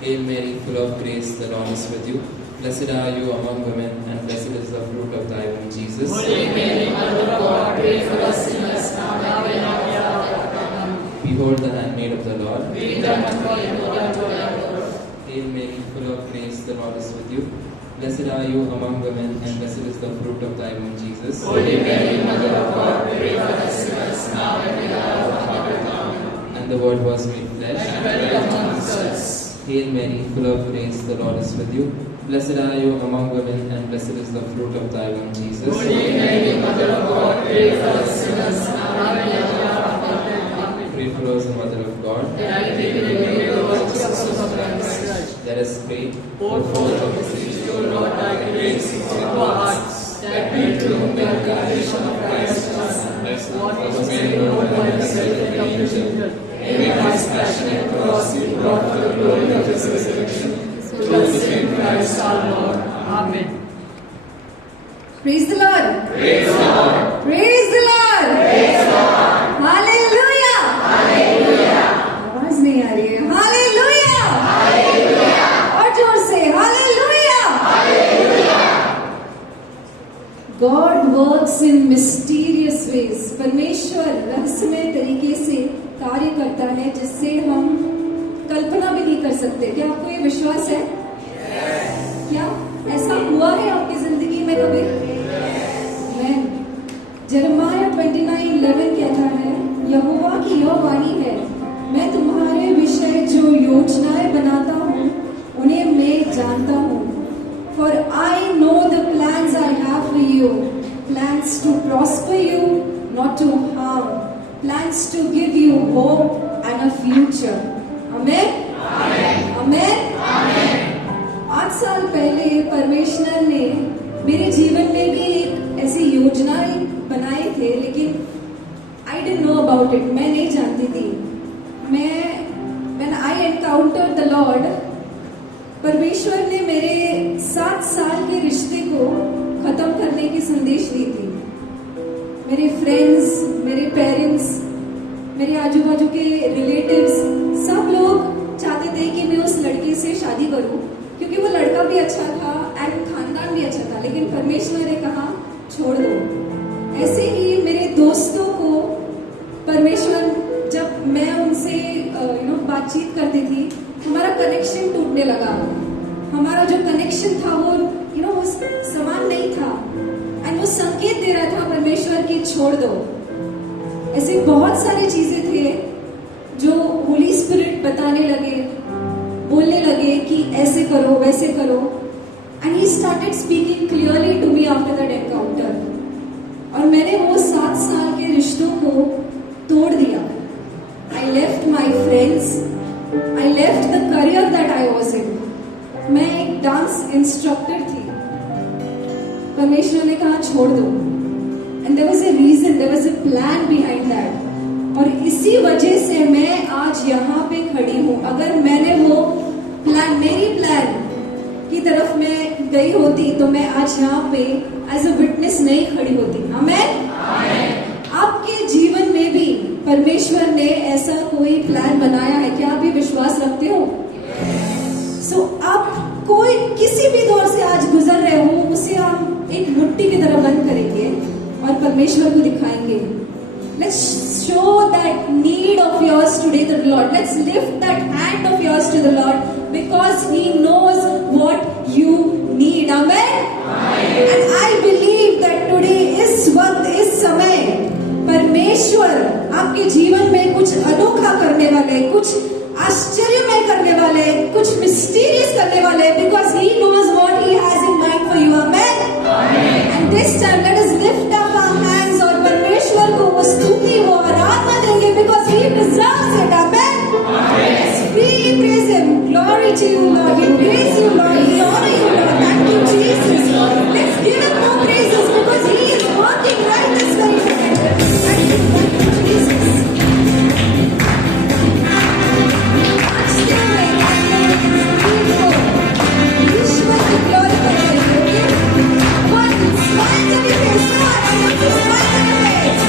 Hail Mary, full of grace, the Lord is with you. Blessed are you among women, and blessed is the fruit of thy womb, Jesus. Holy Mary, Mother of God, pray for us sinners, now and at the hour of our death. Amen. Behold the handmaid of the Lord. Be done unto me according to thy word. Hail Mary, full of grace, the Lord is with you. Blessed are you among women, and blessed is the fruit of thy womb, Jesus. Holy Mary, Mother of God, pray for us sinners, now and at the hour of our death. Amen. And the Word was made flesh. And dwelt amongst us. Hail Mary, full of grace, the Lord is with you. Blessed are you among women, and blessed is the fruit of thy womb, Jesus. Holy Mary, Mother of God, pray for us sinners, now and at the hour of our death. Amen. Pray for us, Mother of God. That I may be the Lord Jesus of Christ. Let us pray. Pour forth of the O Lord, thy grace into our hearts, that we through the incarnation of Christ Jesus, what was made known by the Spirit of the angel, may by his passion and cross be brought to the glory of his resurrection. Through the same Christ our Lord. Amen. Praise the Lord. Praise the Lord. Praise the Lord. Praise the Lord. Hallelujah. Hallelujah. आवाज नहीं आ रही है. Hallelujah. Hallelujah. और जोर से Hallelujah. Hallelujah. God works in mysterious ways. परमेश्वर रहस्यमय तरीके से कार्य करता है जिससे हम कल्पना भी नहीं कर सकते. क्या आपको ये विश्वास है? क्या ऐसा हुआ है आपकी जिंदगी में कभी? यिर्मयाह 29:11 कहता है, यहोवा की यह वाणी है, मैं तुम्हारे विषय जो योजनाएं बनाता हूँ उन्हें मैं जानता हूँ. For I know the plans I have for you, plans to prosper you, not to harm, plans to give you hope and a future. Amen? Amen. Amen. Amen. 8 साल पहले परमेश्वर ने मेरे जीवन में भी एक ऐसी योजनाएं बनाए थे, लेकिन I didn't know about it. मैं नहीं जानती थी. When I encountered the Lord, परमेश्वर ने मेरे 7 साल के रिश्ते को खत्म करने की संदेश दी थी. मेरे फ्रेंड्स, मेरे पेरेंट्स, मेरे आजू बाजू के रिलेटिव्स, सब लोग चाहते थे कि मैं उस लड़के से शादी करूं, क्योंकि वो लड़का भी अच्छा था एंड खानदान भी अच्छा था. लेकिन परमेश्वर ने कहा छोड़ दो. ऐसे ही मेरे दोस्तों को परमेश्वर, जब मैं उनसे बातचीत करती थी, हमारा कनेक्शन टूटने लगा. हमारा जो कनेक्शन था वो वो समान नहीं था एंड वो संकेत दे रहा था परमेश्वर की छोड़ दो. ऐसे बहुत सारी चीजें थे जो होली स्पिरिट बताने लगे, बोलने लगे कि ऐसे करो वैसे करो. And he started speaking clearly to me after that encounter. और मैंने वो 7 साल के रिश्तों को तोड़ दिया. I left my friends, I left the career that I was in. मैं एक डांस इंस्ट्रक्टर थी. परमेश्वर ने कहा छोड़ दो. And there was a reason, there was a plan behind that. और इसी वजह से मैं आज यहाँ पे खड़ी हूँ. अगर मैंने वो प्लान, मेरी प्लान की तरफ मैं गई होती तो मैं आज यहाँ पे एज अ विटनेस नहीं खड़ी होती. आमेन. आपके जीवन में भी परमेश्वर ने ऐसा कोई प्लान बनाया है. क्या आप ये विश्वास रखते हो? सो आप कोई किसी भी दौर से आज गुजर रहे हो, उसे हम एक मुट्ठी की तरह बंद करेंगे और परमेश्वर को दिखाएंगे. Let's show that need of yours today to the Lord. Let's lift that hand of yours to the Lord because He knows what you need. Amen. And I believe that today, इस वक्त, इस समय, परमेश्वर आपके जीवन में कुछ अनोखा करने वाले, कुछ आश्चर्यमय करने वाले, कुछ मिस्टीरियस करने वाले, because He knows what He has in mind for you. Amen. And this time, let us lift up our hands और परमेश्वर को वो स्तुति, वो आराधना देंगे because He deserves it. Amen. Let's freely praise Him. Glory to you, Lord. We praise you, Lord. We honor you, Lord. Thank you, Jesus. Let's give Him more praises because He is working right this very moment. Thank you, Jesus. ईश्वर की glory करेंगे. One smile on your face. Come on, I want you to smile on your face.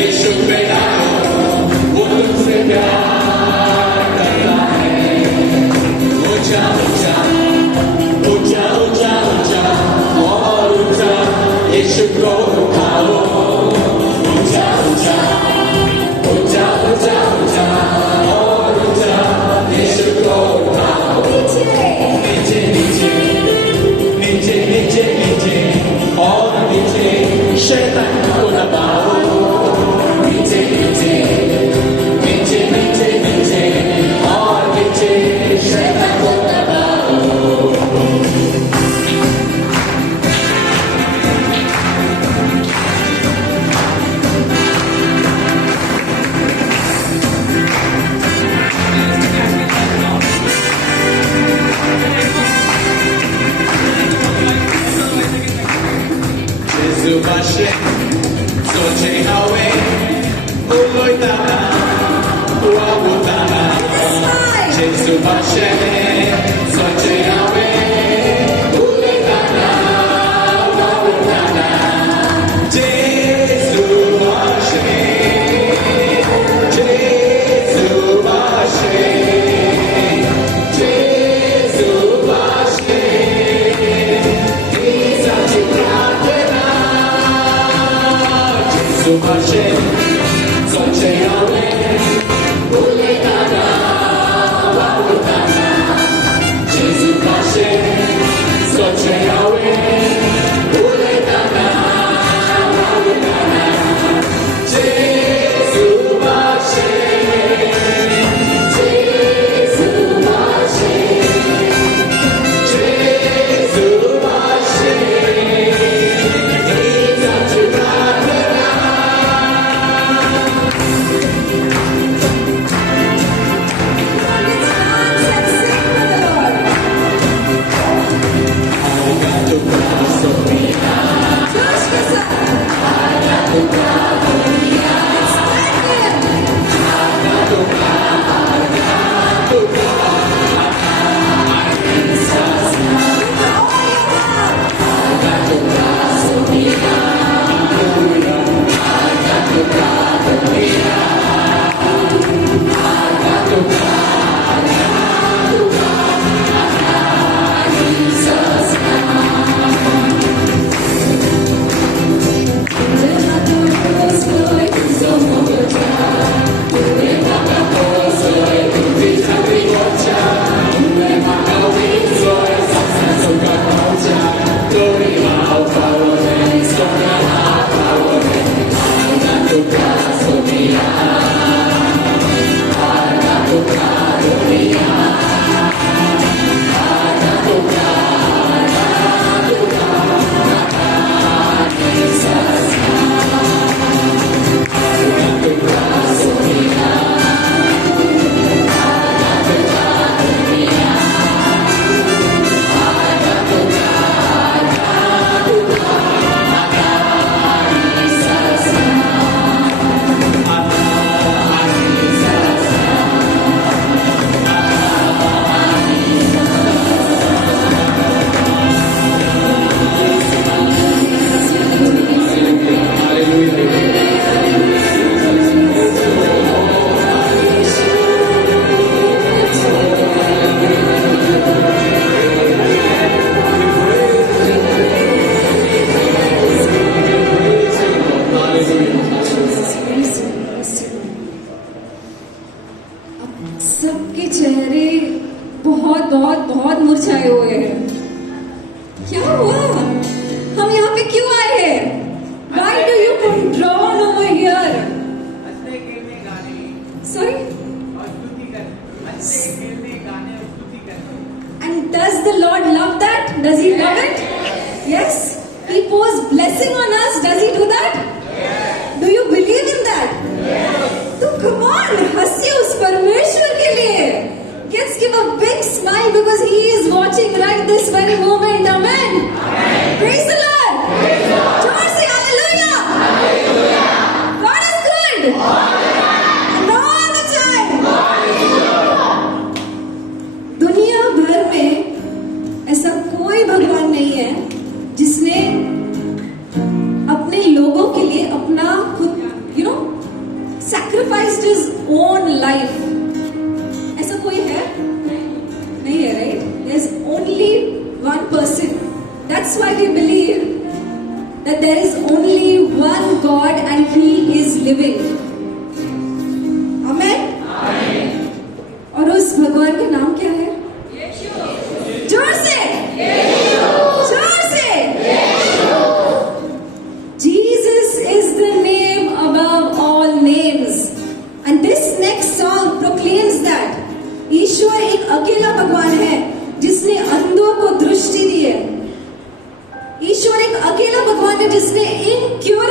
यीशु मेरा वो तुमसे प्यार करता है। ऊंचा ऊंचा ऊंचा ऊंचा ऊंचा और ऊंचा यीशु को उठाओ। ऊंचा ऊंचा ऊंचा ऊंचा ऊंचा और ऊंचा यीशु को उठाओ। नीचे नीचे नीचे नीचे नीचे और नीचे शैतान को दबाओ। नीचे नीचे नीचे नीचे नीचे और नीचे शैतान को दबाओ। 예수 마시 소체하웨 울로이다나 우아보다나 예수 마시 소체하웨 울로이다나 우아보다나 예수 마시 예수 마시 예수 마시 Hashem, Soche Yahweh, Uletana, Wawutana. Jesus Hashem, Soche Yahweh, Uletana, Wawutana. Jesus Hashem, Jesus Hashem, Jesus Hashem. He's up to God. लोगों के लिए अपना खुद sacrificed his own life. ऐसा कोई है? नहीं है, right? There's only one person. That's why we believe that there is only one God and He is living. Amen? और उस भगवान का नाम क्या है? जोर से! जोर से! Jesus is the name above all names. And this next song proclaims that ईश्वर एक अकेला भगवान है जिसने अंधों को दृष्टि दी है। ईश्वर एक अकेला भगवान है जिसने incurable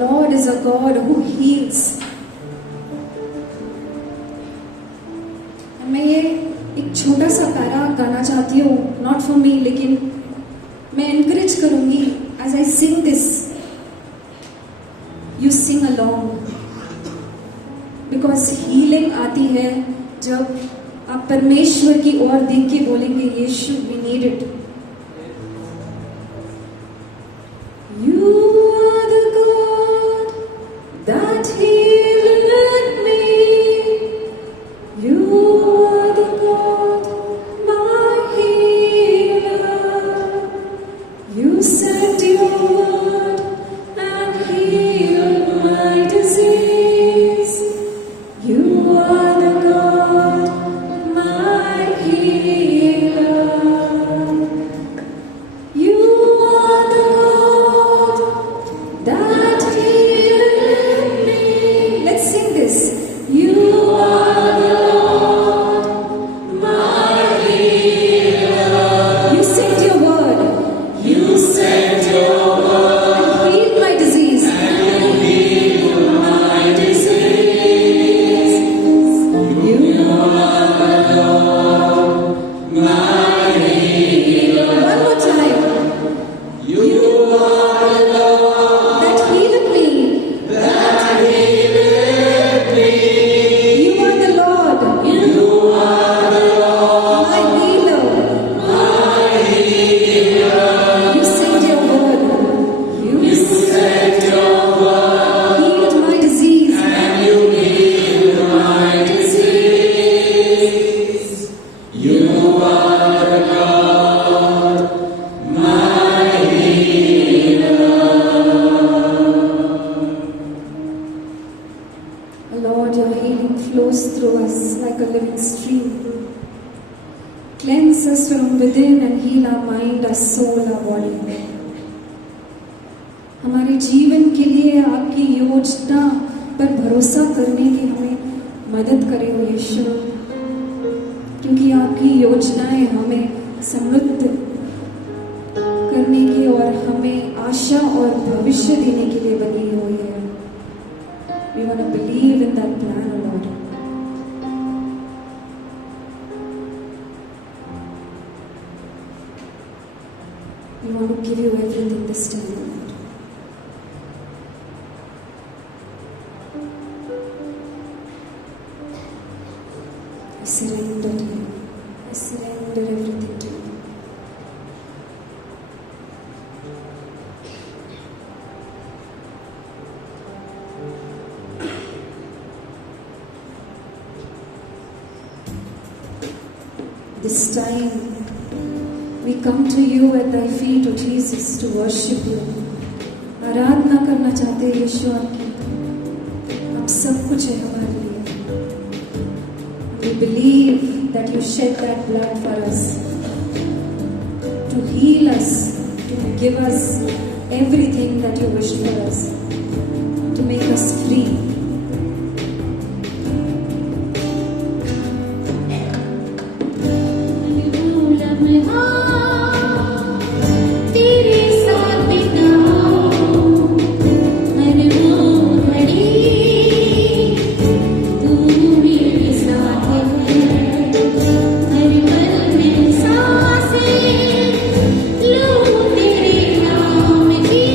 Lord is a God who heals. मैं ये एक छोटा सा पैरा गाना चाहती हूँ, नॉट फॉर मी, लेकिन मैं एनकरेज करूंगी as I sing this, you sing along, because healing आती है जब आप परमेश्वर की ओर देख के बोलेंगे, यीशु we need it. You are the God that healed me. You are the God, my healer. You sent your word and healed my disease. You are the God, my healer. You are the God that healed me. Let's sing this. You are the Lord, my healer. You sent your word. You sent your word and healed my disease. And you healed my disease. You are the Lord, my healer. One more time. You are the Lord that healed me. That healed me. You are the Lord. You are the Lord, my healer. My healer. You sent your word. You sent your word. Healed my disease. And you healed my disease. You are the God, my healer. Lord, your healing flows through us like a living stream. Cleanse us from within and heal our mind, our soul, our body. हमारे जीवन के लिए आपकी योजना पर भरोसा करने की हमें मदद करे हो यीशु, क्योंकि आपकी योजनाएं हमें समृद्ध करने की और हमें आशा और भविष्य देने के लिए बनी हुई है. We want to believe in that plan, Lord. We want to give you everything this time, Lord. I surrender to you. I surrender everything to you. This time we come to you at thy feet, O Jesus, to worship you. आराधना करना चाहते हैं यीशु आपकी. आप सब कुछ है हमारे लिए. We believe that you shed that blood for us, to heal us, to give us everything that you wish for us, to make us free. तेरे साथ बिताऊं हर वो घड़ी, तू मेरे साथ है हर पल में सांसें लूं तेरे नाम की.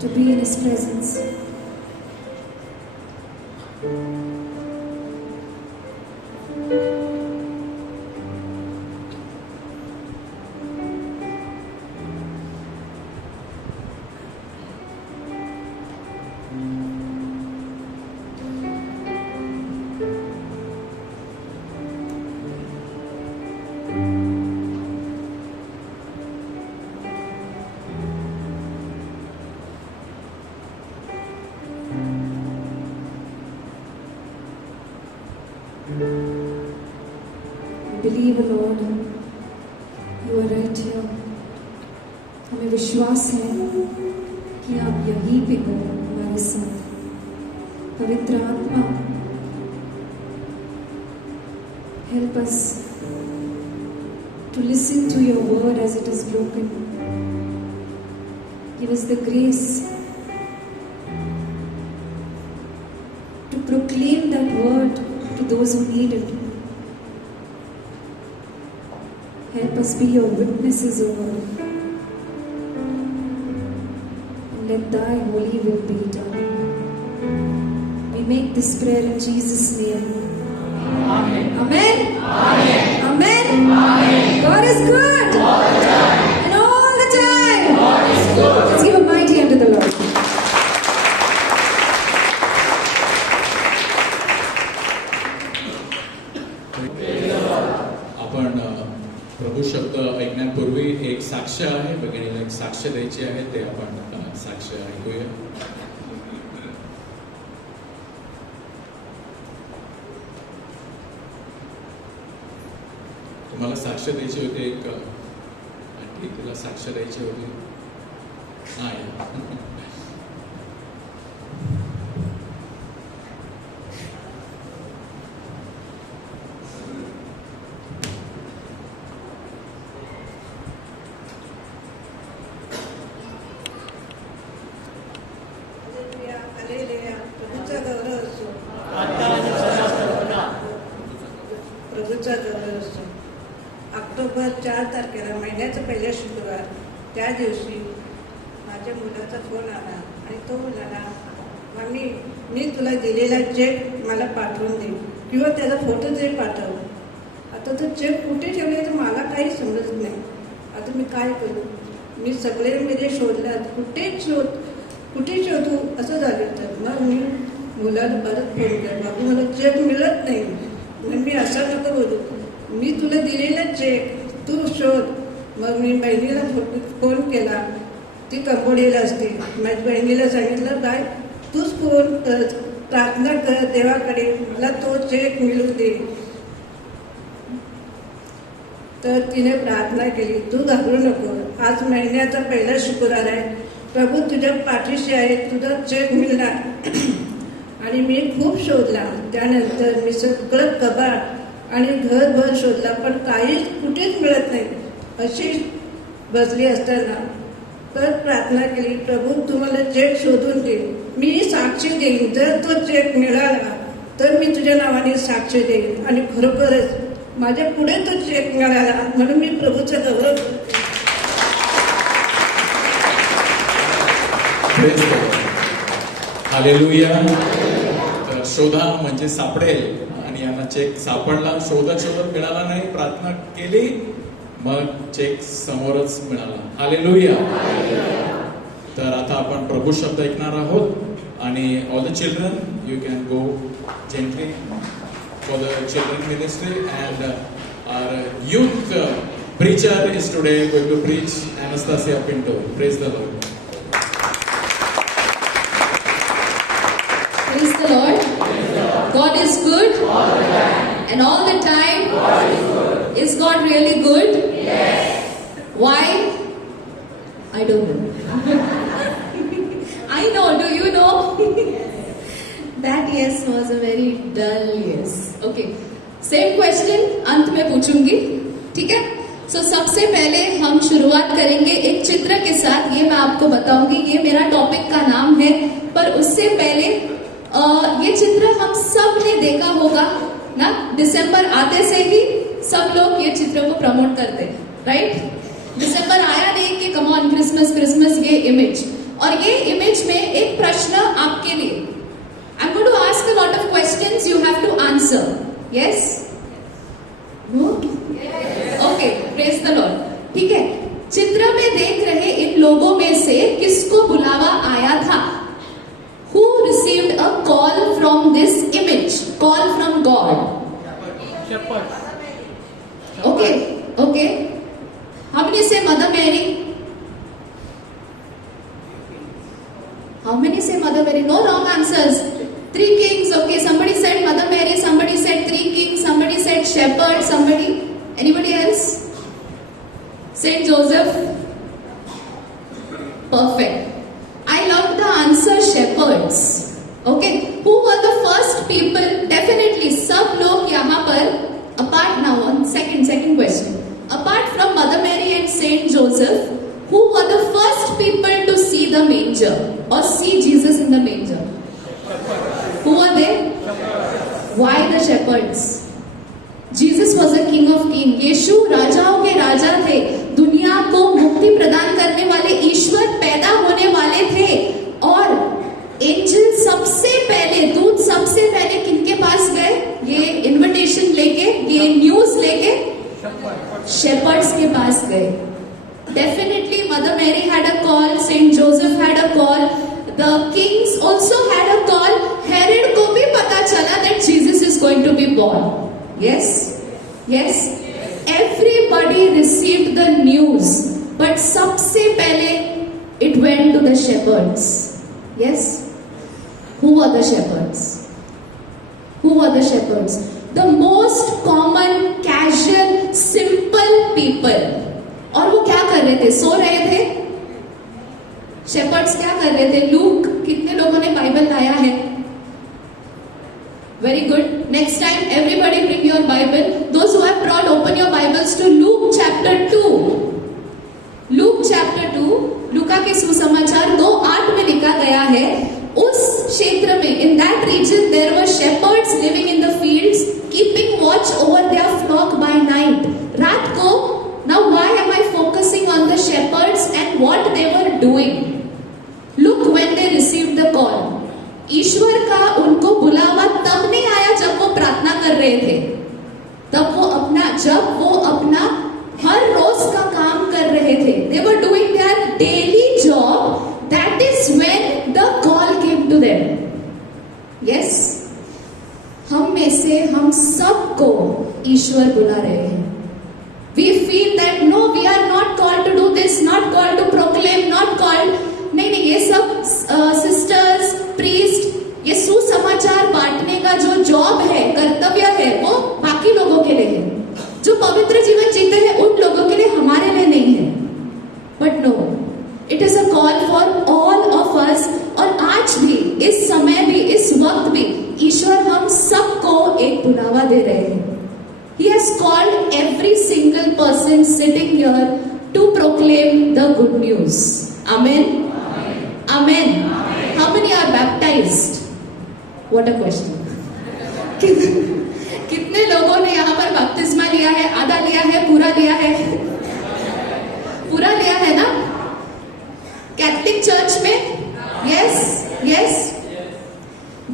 to be in His presence. I believe, Lord, you are right here. हमें विश्वास है कि आप यहीं पे हो हमारे साथ. पवित्र आत्मा, help us to listen to your word as it is broken. Give us the grace to proclaim that word to those who need it. Help us be your witnesses, O Lord. And let thy holy will be done. We make this prayer in Jesus' name. Amen. Amen. Amen. Amen. Amen. God is good. All the time. And all the time. God is good. Let's give a mighty hand to the Lord. आपण प्रभू शब्द ऐकण्यापूर्वी एक साक्ष आहे, भगिनीला एक साक्ष द्यायची आहे, ते आपण साक्ष ऐकूया. तुम्हाला साक्ष द्यायची होती, एक आंटी तिला साक्ष द्यायची होती. नाही प्रभूचा गौरव असो. प्रभूचा गौरव असो. ऑक्टोबर 4 तारखेला महिन्याचा पहिला शुक्रवार त्या दिवशी माझ्या मुलाचा फोन आला आणि तो म्हणाला, मम्मी मी तुला दिलेला चेक मला पाठवून दे किंवा त्याचा फोटो तरी पाठव. आता तो चेक कुठे ठेवले तर मला काही समजत नाही. आता मी काय करू? मी सगळे मध्ये शोधला, कुठे शोधू असं झालं. तर मग मी मुलाला परत फोन केला, बाबू मला चेक मिळत नाही. मग मी असं नको बोलू, मी तुला दिलेला चेक तू शोध. मग मी बहिणीला फोन केला, ती कंबोडीला असते. माझ्या बहिणीला सांगितलं, काय तूच फोन कर, प्रार्थना कर देवाकडे, मला तो चेक मिळू दे. तर तिने प्रार्थना केली, तू घाबरू नको, आज महिन्याचा पहिला शुक्रवार आहे, प्रभू तुझ्या पाठीशी आहे, तुझा चेक मिळणार. आणि मी खूप शोधला. त्यानंतर मी सगळं कबाड आणि घरभर शोधला, पण काहीच कुठेच मिळत नाही. अशी बसली असताना तर प्रार्थना केली, प्रभू तुम्हाला चेक शोधून दे, मी साक्षी देईन. जर तो चेक मिळाला तर मी तुझ्या नावाने साक्षी देईन. आणि खरोखरच माझ्या पुढे तो चेक मिळाला, म्हणून मी प्रभूचा गौरव करते. हालेलुया. तर शोधा म्हणजे सापडेल, आणि यांना चेक सापडला. शोधत शोधत मिळाला नाही, प्रार्थना केली, मग चेक समोरच मिळाला. हालेलुया. तर आता आपण प्रभू शब्द ऐकणार आहोत. आणि all the children you can go gently for the children ministry. And our youth preacher is today going to preach, Anastasia Pinto. Praise the Lord. Praise the Lord. God is good. And all the time. Is God really good? Yes. Why? I don't know. I know. Do you know? That yes was a very dull yes. Okay. Same question अंत में पूछूंगी, ठीक है? सो सबसे पहले हम शुरुआत करेंगे एक चित्र के साथ. ये मैं आपको बताऊंगी, ये मेरा टॉपिक का नाम है. पर उससे पहले ये चित्र हम सब ने देखा होगा ना. दिसंबर आते से ही सब लोग ये चित्र को प्रमोट करते हैं, राइट? दिसंबर आया नहीं कि कम ऑन क्रिसमस क्रिसमस, ये इमेज, और ये इमेज में एक प्रश्न आपके लिए, I am going to ask a lot of questions, you have to answer. Yes? No? Okay, praise the Lord. ठीक है, चित्र में देख रहे इन लोगों में से किसको बुलावा आया था? Who received a call from this image? Call from God. Okay, okay. How many say Mother Mary? How many say Mother Mary? No wrong answers. 3 kings. Okay, somebody said Mother Mary, somebody said 3 kings, somebody said shepherd, somebody. Anybody else? Saint Joseph. Perfect. I love the answer shepherds. Okay. Who were the first people? Definitely सब लोग यहाँ पर apart now on second question. Apart from Mother Mary and Saint Joseph, who were the first people to see the manger or see Jesus in the manger? Who were they? Why the shepherds? Jesus was a king of kings. यीशु राजाओं के राजा थे. दुनिया को मुक्ति प्रदान करने वाले ईश्वर पैदा होने वाले थे. और एंजल सबसे पहले, दूत सबसे पहले किनके पास गए? ये इनविटेशन लेके, ये न्यूज लेके शेपर्ड्स के पास गए. Definitely mother Mary had a call, saint Joseph had a call, the kings also had a call. Herod को भी पता चला that Jesus is going to be born. Yes? Yes? Everybody received the news, but सबसे पहले it went to the shepherds. Yes? Who were the shepherds? Who were the shepherds? The most common, casual, simple people. और वो क्या कर रहे थे? सो रहे थे? Shepherds क्या कर रहे थे? लूक, कितने लोगों ने बाइबल लाया है? Very good. Next time, everybody bring your Bible. Those who have brought, open your Bibles to Luke chapter 2. Luke chapter 2, लूका के सुसमाचार 2:8 में लिखा गया है, उस क्षेत्र में, in that region there were shepherds living in the fields, keeping watch over their flock by night. रात को, now why am I focusing on the shepherds and what they were doing? Look when they received the call. ईश्वर का उनको बुलावा तब नहीं आया जब वो प्रार्थना कर रहे थे, जब वो अपना हर रोज का काम कर रहे थे. They were doing their daily job. That is when the call came to them. Yes? हम में से हम सबको ईश्वर बुला रहे हैं. We feel that no, we are not called to do this, not called to proclaim, not called. नहीं, ये सब सिस्टर्स, प्रीस्ट, ये सुसमाचार बांटने का जो जॉब है, कर्तव्य है, वो बाकी लोगों के लिए है. जो पवित्र जीवन जीते हैं उन लोगों के लिए, हमारे लिए नहीं है. But no, it is a call for all of us. और आज भी, इस समय भी, इस वक्त भी ईश्वर हम सबको एक बुलावा दे रहे हैं. He has called every single person sitting here to proclaim the good news. Amen. Amen. How many are baptized? What a question. कितने लोगों ने यहाँ पर बपतिस्मा लिया है? आधा लिया है, पूरा लिया है? पूरा लिया है ना? कैथलिक चर्च में? Yes, yes.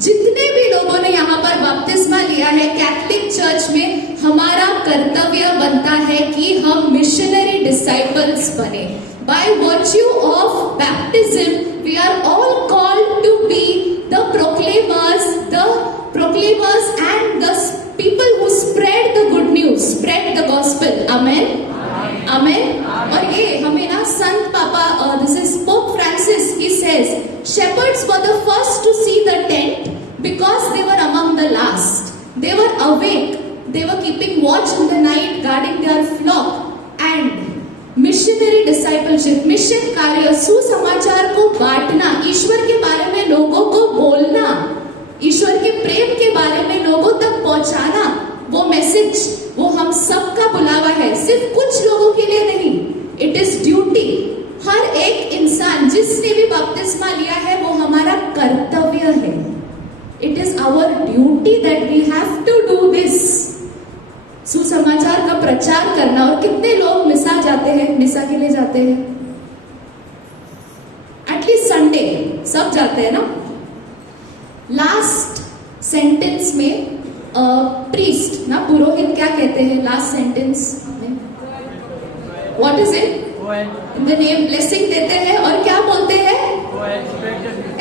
जितने भी लोगों ने यहाँ पर बपतिस्मा लिया है कैथलिक चर्च में, हमारा कर्तव्य बनता है कि हम मिशनरी डिसाइपल्स बने. By virtue of baptism, we are all called to be the proclaimers and the people who spread the good news, spread the gospel. Amen. Amen. और ये हमें ना संत पापा, this is Pope Francis, he says, shepherds were the first to see the tent because they were among the last. They were awake. They were keeping watch in the night, guarding their flock. And missionary discipleship, mission कार्य, सुसमाचार को बांटना, ईश्वर के बारे में लोगों को बोलना, ईश्वर के प्रेम के बारे में लोगों तक पहुंचाना, वो मैसेज, वो हम सबका बुलावा है. सिर्फ कुछ लोगों के लिए नहीं. It is duty. हर एक इंसान जिसने भी बपतिस्मा लिया है, वो हमारा कर्तव्य है. It is our duty that we have to do this. सुसमाचार का प्रचार करना। और कितने लोग मिसा जाते हैं, मिसा के लिए जाते हैं, एटलीस्ट संडे सब जाते हैं ना। लास्ट सेंटेंस में प्रीस्ट ना, पुरोहित क्या कहते हैं लास्ट सेंटेंस में? What is it? In the name blessing देते हैं और क्या बोलते हैं?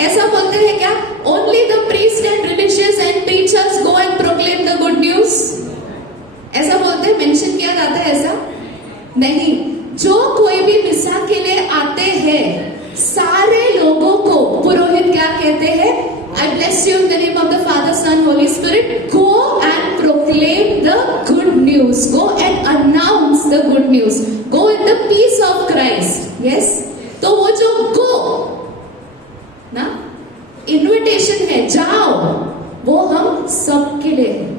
ऐसा बोलते हैं क्या? Only the priest and religious and preachers go and proclaim the good news, ऐसा बोलते हैं? मेंशन किया जाता है ऐसा? नहीं। जो कोई भी मिसा के लिए आते हैं सारे लोगों को पुरोहित क्या कहते हैं? I bless you in the name of the Father, Son, Holy Spirit. Go and proclaim the good news. Go and announce the good news. Go in the peace of Christ. Yes? तो वो जो go ना invitation है, जाओ, वो हम सब के लिए है,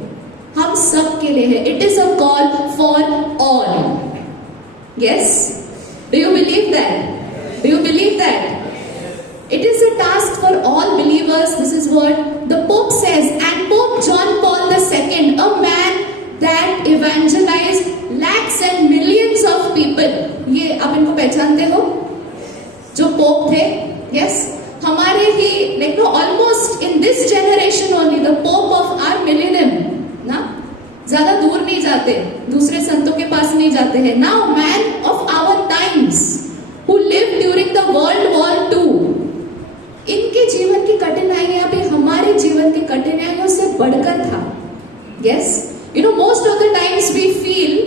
हम सब के लिए है. It is a call for all. Yes? Do you believe that? Do you believe that? It is a task for all believers. This is what the Pope says. And Pope John Paul II, a man that evangelized lakhs and millions of people. ये आप इनको पहचानते हो? जो pope थे, yes? हमारे ही, like no, almost in this generation only, the Pope of our millennium, ना? ज्यादा दूर नहीं जाते, दूसरे संतों के पास नहीं जाते हैं. Now, man of our times, who lived during the World War II, इनके जीवन की कठिनाइयां भी हमारे जीवन की कठिनाइयों से बढ़कर था. Yes, you know, most of the times we feel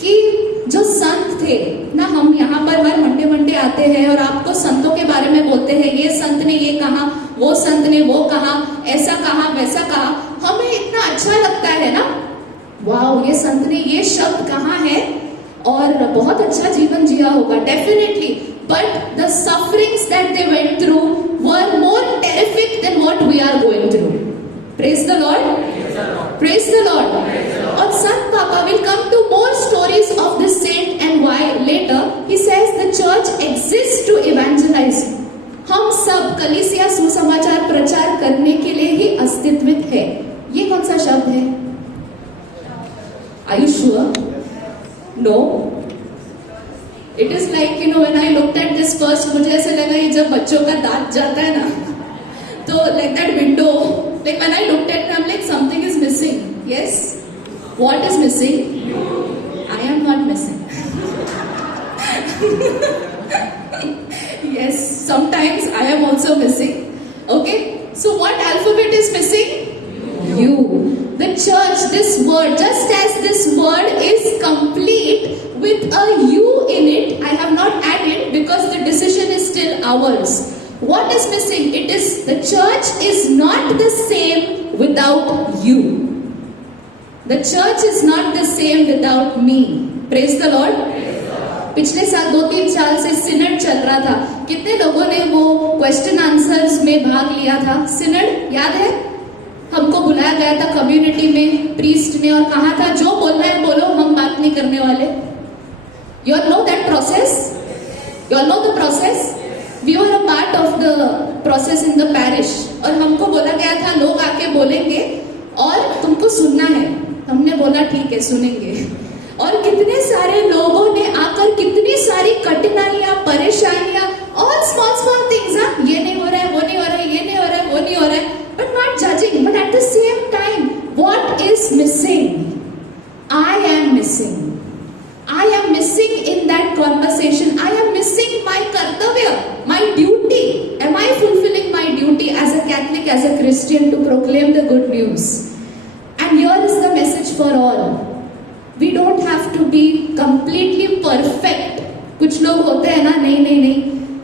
कि जो संत थे ना, हम यहाँ पर हर मंडे मंडे आते हैं और आपको संतों के बारे में बोलते हैं, ये संत ने ये कहा, वो संत ने वो कहा, ऐसा कहा, वैसा कहा. हमें इतना अच्छा लगता है ना, वाह, ये संत ने ये शब्द कहा है और बहुत अच्छा जीवन जिया होगा. Definitely. But the sufferings that they went through were more terrific than what we are going through. Praise the Lord. Praise the Lord. And Sant Papa will come to more stories of this saint and why later. He says the church exists to evangelize. हम सब कलीसिया सुसमाचार प्रचार करने के लिए ही अस्तित्वित है. ये कौन सा शब्द है? Are you sure? No. It is like, you know, when I looked at this first, मुझे ऐसा लगा ये जब बच्चों का दांत जाता है ना, तो like that window, like when I looked at it, I'm like something is missing. Yes? What is missing? I am not missing. Yes, sometimes I am also missing. Okay? So what alphabet is missing? You. The church, this word, just as this word is complete with a you in it, I have not added because the decision is still ours. What is missing? It is the church is not the same without you. The church is not the same without me. Praise the Lord. पिछले साल 2-3 साल से सिनड चल रहा था. कितने लोगों ने वो क्वेश्चन आंसर्स में भाग लिया था? सिनड याद है? हमको बुलाया गया था कम्युनिटी में, प्रीस्ट ने, और कहा था जो बोलना है बोलो, हम बात नहीं करने वाले. You all know that process? You all know the process? We were a part of the process in the parish. और हमको बोला गया था लोग आके बोलेंगे और तुमको सुनना है. हमने बोला ठीक है, सुनेंगे. और कितने सारे लोगों ने आकर कितनी सारी कठिनाइयां, परेशानियां, all small things, ये नहीं हो रहा है, वो नहीं हो रहा है, ये नहीं हो रहा है, वो नहीं हो रहा है, but not judging. But at the same time, what is missing? I am missing. I am missing in that conversation. I am missing my kartavya, my duty. Am I fulfilling my duty as a Catholic, as a Christian, to proclaim the good news? And here is the message for all. We don't have to be completely perfect. कुछ लोग होते हैं ना, नहीं.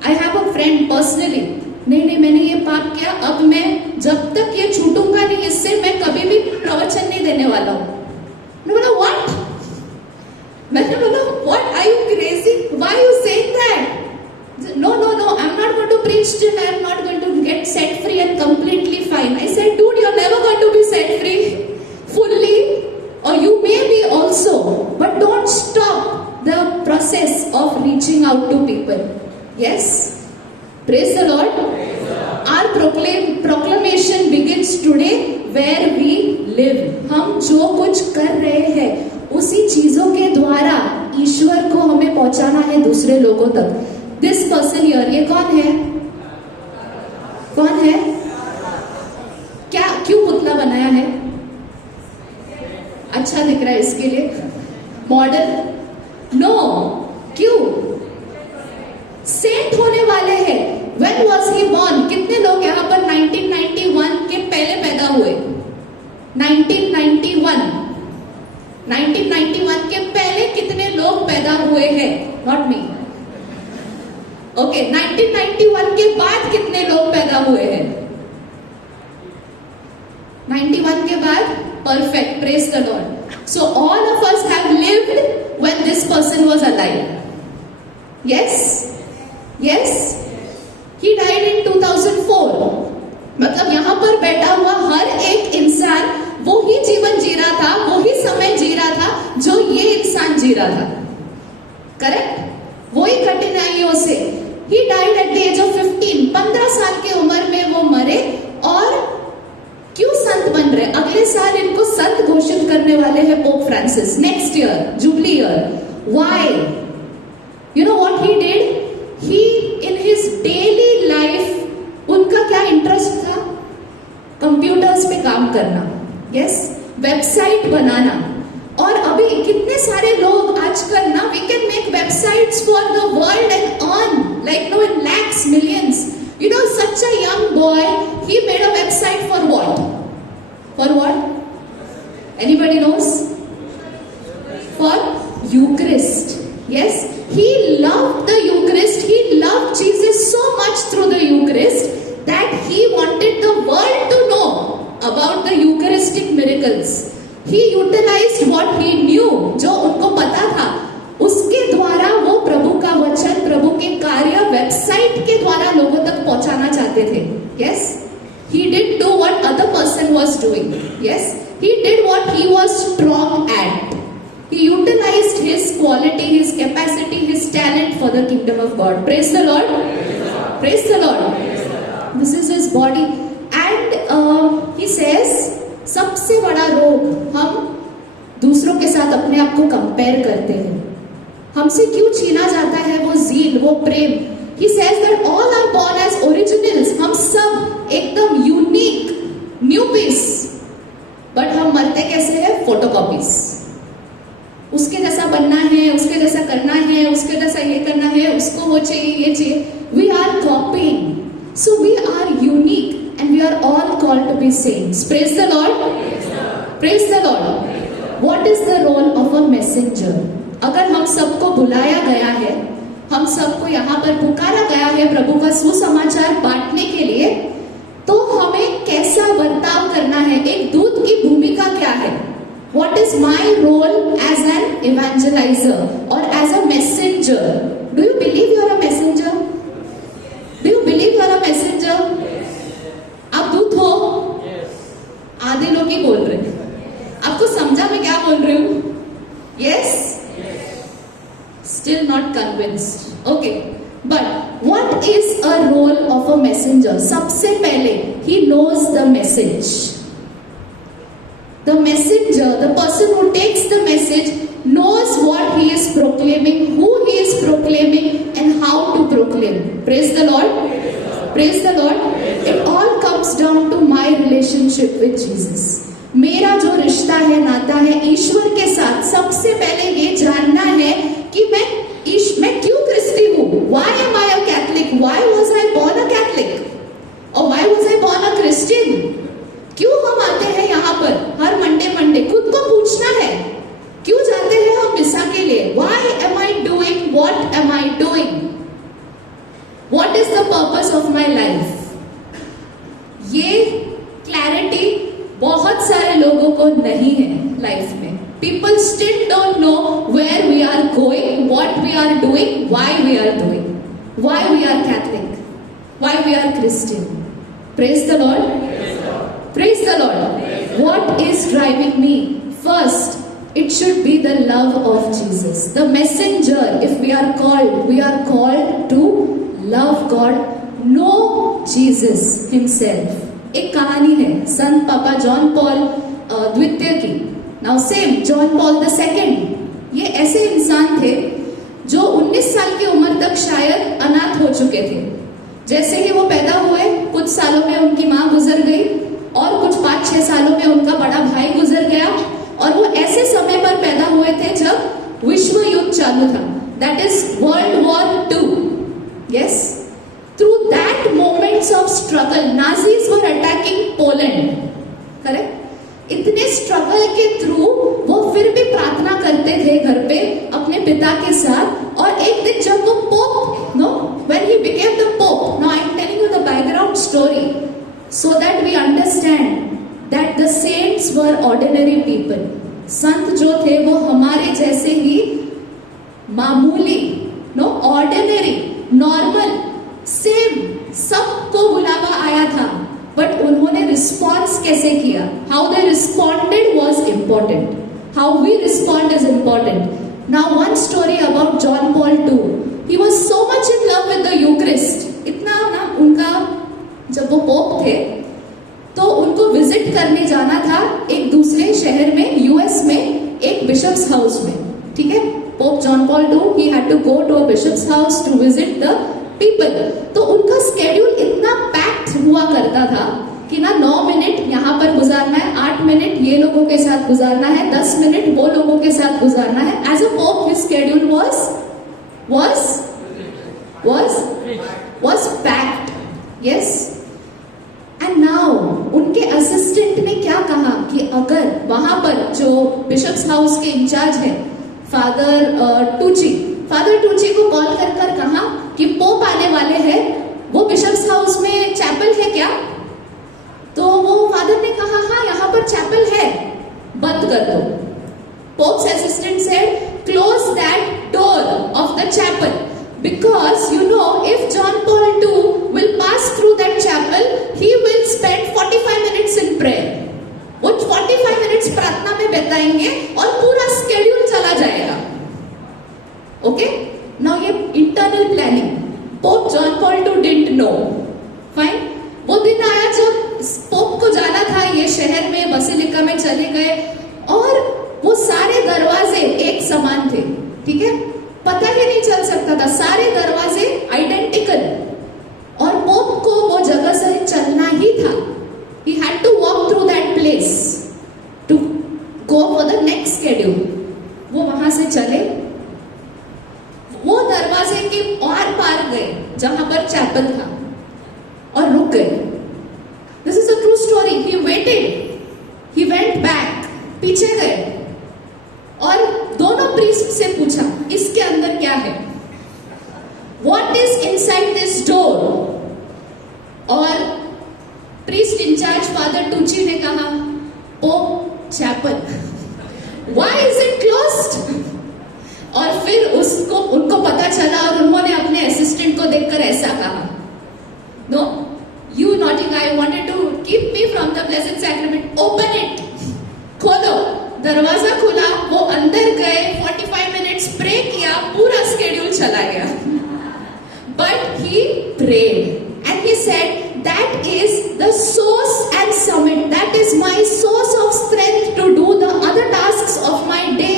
I have a friend personally. नहीं, मैंने ये पाप किया, अब मैं जब तक ये छूटूंगा नहीं इससे, मैं कभी भी प्रवचन नहीं देने वाला हूँ. मैंने बोला what? मैंने बोला what? Are you crazy? Why are you saying that? No, I'm not going to preach till I am not going to get set free and completely fine. I said, dude, you're never going to be set free fully, or you may be also, but don't stop the process of reaching out to people. Yes? Praise the Lord. Our proclamation begins today where we live. हम जो कुछ कर रहे हैं उसी चीजों के द्वारा ईश्वर को हमें पहुंचाना है दूसरे लोगों तक. दिस पर्सन हियर, ये कौन है? कौन है? क्या, क्यों पुतला बनाया है? अच्छा दिख रहा है इसके लिए? मॉडल? नो. क्यों? सेंट होने वाले हैं. When was he born? कितने लोग यहाँ पर 1991 के पहले पैदा हुए? 1991 के पहले कितने लोग पैदा हुए हैं? Not me. Okay, 1991 के बाद कितने लोग पैदा हुए हैं? 91 के बाद? Perfect. Praise the Lord. So all of us have lived when this person was alive. Yes? Yes? He died in 2004. मतलब यहाँ पर बैठा हुआ हर एक इंसान वो ही जीवन जी रहा था, वो ही समय जी रहा था जो ये इंसान जी रहा था. करेक्ट? वही कठिनाइयों से. He died at the age of 15. 15 साल की उम्र में वो मरे. और क्यों संत बन रहे? अगले साल इनको संत घोषित करने वाले हैं pope Francis. Next year, jubilee year. Why? You know what he did? He in his daily life, उनका क्या इंटरेस्ट था? कंप्यूटर्स पे काम करना. यस, वेबसाइट बनाना. और अभी कितने सारे लोग आजकल ना, we can make websites for the world and earn like no in lakhs, millions. You know, such a young boy, he made a website for what? For what? Anybody knows? For Eucharist. Yes, he loved the Eucharist. He loved Jesus so much through the Eucharist that he wanted the world to know about the Eucharistic miracles. He utilized what he knew, जो उनको पता था. उसके द्वारा वो प्रभु का वचन, प्रभु के कार्य वेबसाइट के द्वारा लोगों तक पहुंचाना चाहते थे. Yes, he didn't do what other person was doing. Yes, he did what he was strong at. He utilized his quality, his capacity, his talent for the kingdom of God. Praise the Lord. Praise the Lord. This is his body. And he says, सबसे बड़ा रोग हम दूसरों के साथ अपने आप को कंपेयर करते हैं. हमसे क्यों छीना जाता है वो जील, वो प्रेम? He says that all are born as originals. हम सब एकदम यूनिक, न्यू पीस. बट हम मरते कैसे हैं? फोटोकॉपीज. उसके जैसा बनना है, उसके जैसा करना है, उसके जैसा ये करना है, उसको वो चाहिए, ये चाहिए. We are copying. So we are unique and we are all called to be saints. Praise the Lord. Praise the Lord. What is the role of a messenger? अगर हम सबको बुलाया गया है, हम सबको यहाँ पर पुकारा गया है प्रभु का सुसमाचार बांटने के लिए, तो हमें कैसा बर्ताव करना है? एक दूत की भूमिका क्या है? What is my role as an evangelizer or as a messenger? Do you believe you are a messenger? Do you believe you are a messenger? आप दूत हो? आधे लोग ही बोल रहे हैं. आपको समझा मैं क्या बोल रही हूँ? Yes? Still not convinced. Okay. But what is a role of a messenger? सबसे पहले he knows the message. The messenger, the person who takes the message, knows what he is proclaiming, who he is proclaiming, and how to proclaim. Praise the Lord. Praise the Lord. It all comes down to my relationship with Jesus. मेरा जो रिश्ता है, नाता है ईश्वर के साथ, सबसे पहले ये जानना है कि मैं क्यों क्रिस्ती हूँ. Why am I a Catholic? Why was I born a Catholic? Or why was I born a Christian? क्यों हम आते हैं यहाँ पर हर मंडे? खुद को पूछना है. क्यों जाते हैं हम मिसा के लिए? Why am I doing what am I doing? What is the purpose of my life? ये क्लैरिटी बहुत सारे लोगों को नहीं है लाइफ में. People still don't know where we are going, what we are doing, why we are doing, why we are Catholic, why we are Christian. Praise the Lord. Praise the Lord. What is driving me? First, it should be the love of Jesus. The messenger, if we are called to love God, know Jesus himself. एक कहानी है संत पापा John Paul द्वितीय की. Now same John Paul II, ये ऐसे इंसान थे जो 19 साल की उम्र तक शायद अनाथ हो चुके थे। जैसे ही वो पैदा हुए कुछ सालों में उनकी माँ गुजर गई और कुछ 5-6 सालों में उनका बड़ा भाई गुजर गया, और वो ऐसे समय पर पैदा हुए थे जब विश्व युद्ध चालू था, that is World War II। Yes, through that moments of struggle Nazis were attacking Poland, correct? इतने स्ट्रगल के थ्रू वो फिर भी प्रार्थना करते थे घर पे अपने पिता के साथ, और एक दिन जब वो pope, no, when he became the pope, now I am telling you the background story so that we understand that the saints were ordinary people। संत जो थे वो हमारे जैसे ही मामूली, नो, ऑर्डिनरी, नॉर्मल, सेम, सबको बुलावा आया था, बट उन्होंने रिस्पॉन्स कैसे किया, how they responded was important, how we respond is important. Now one story about John Paul II, he was so much in love with the Eucharist, इतना ना, उनका जब वो पोप थे तो उनको विजिट करने जाना था एक दूसरे शहर में, यूएस में, एक बिशप्स हाउस में, ठीक है? Pope John Paul II, he had to go to a bishop's house to visit the people। तो उनका स्केड्यूल इतना पैक्ड हुआ करता था कि ना 9 मिनट यहाँ पर गुजारना है, 8 मिनट ये लोगों के साथ गुजारना है, 10 मिनट वो लोगों के साथ गुजारना है। As a pope his schedule was packed, yes। And now उनके असिस्टेंट ने क्या कहा कि अगर वहां पर जो बिशप्स हाउस के इंचार्ज है फादर टूची को कॉल कर कहा कि पोप आने वाले हैं, वो बिशप्स हाउस में चैपल है क्या? तो वो फादर ने कहा हाँ यहाँ पर चैपल है, बंद कर दो। Pope's assistant said close that door of the chapel because you know if John Paul II will pass through that chapel he will spend 45 minutes in prayer। वो 45 minutes प्रार्थना में बिताएंगे और पूरा स्केड्यूल चला जाएगा। ओके, नाउ ये internal planning pope John Paul II didn't know, fine. वो दिन आया जब पोप को जाना था, ये शहर में बसिलिका में चले गए और वो सारे दरवाजे एक समान थे, ठीक है, पता ही नहीं चल सकता था, सारे दरवाजे आइडेंटिकल, और पोप को वो जगह से चलना ही था। He had to walk through that place to go for the next schedule। वो वहां से चले, वो दरवाजे के और पार गए जहां पर चैपल था और रुक गए। This is a true story। He waited, he went back, पीछे गए और दोनों प्रीस्ट से पूछा इसके अंदर क्या है, What is inside this door? और प्रीस्ट इंचार्ज फादर टूची ने कहा pope chapel. Why is it closed? और फिर उनको पता चला और उन्होंने अपने असिस्टेंट को देखकर ऐसा कहा, No, you naughty guy wanted to keep me from the blessed sacrament, open it। खोलो, दरवाजा खुला, वो अंदर गए, 45 मिनट्स प्रे किया, पूरा स्केड्यूल चला गया। But he prayed and he said that is the source and summit, that is my source of strength to do the other tasks of my day.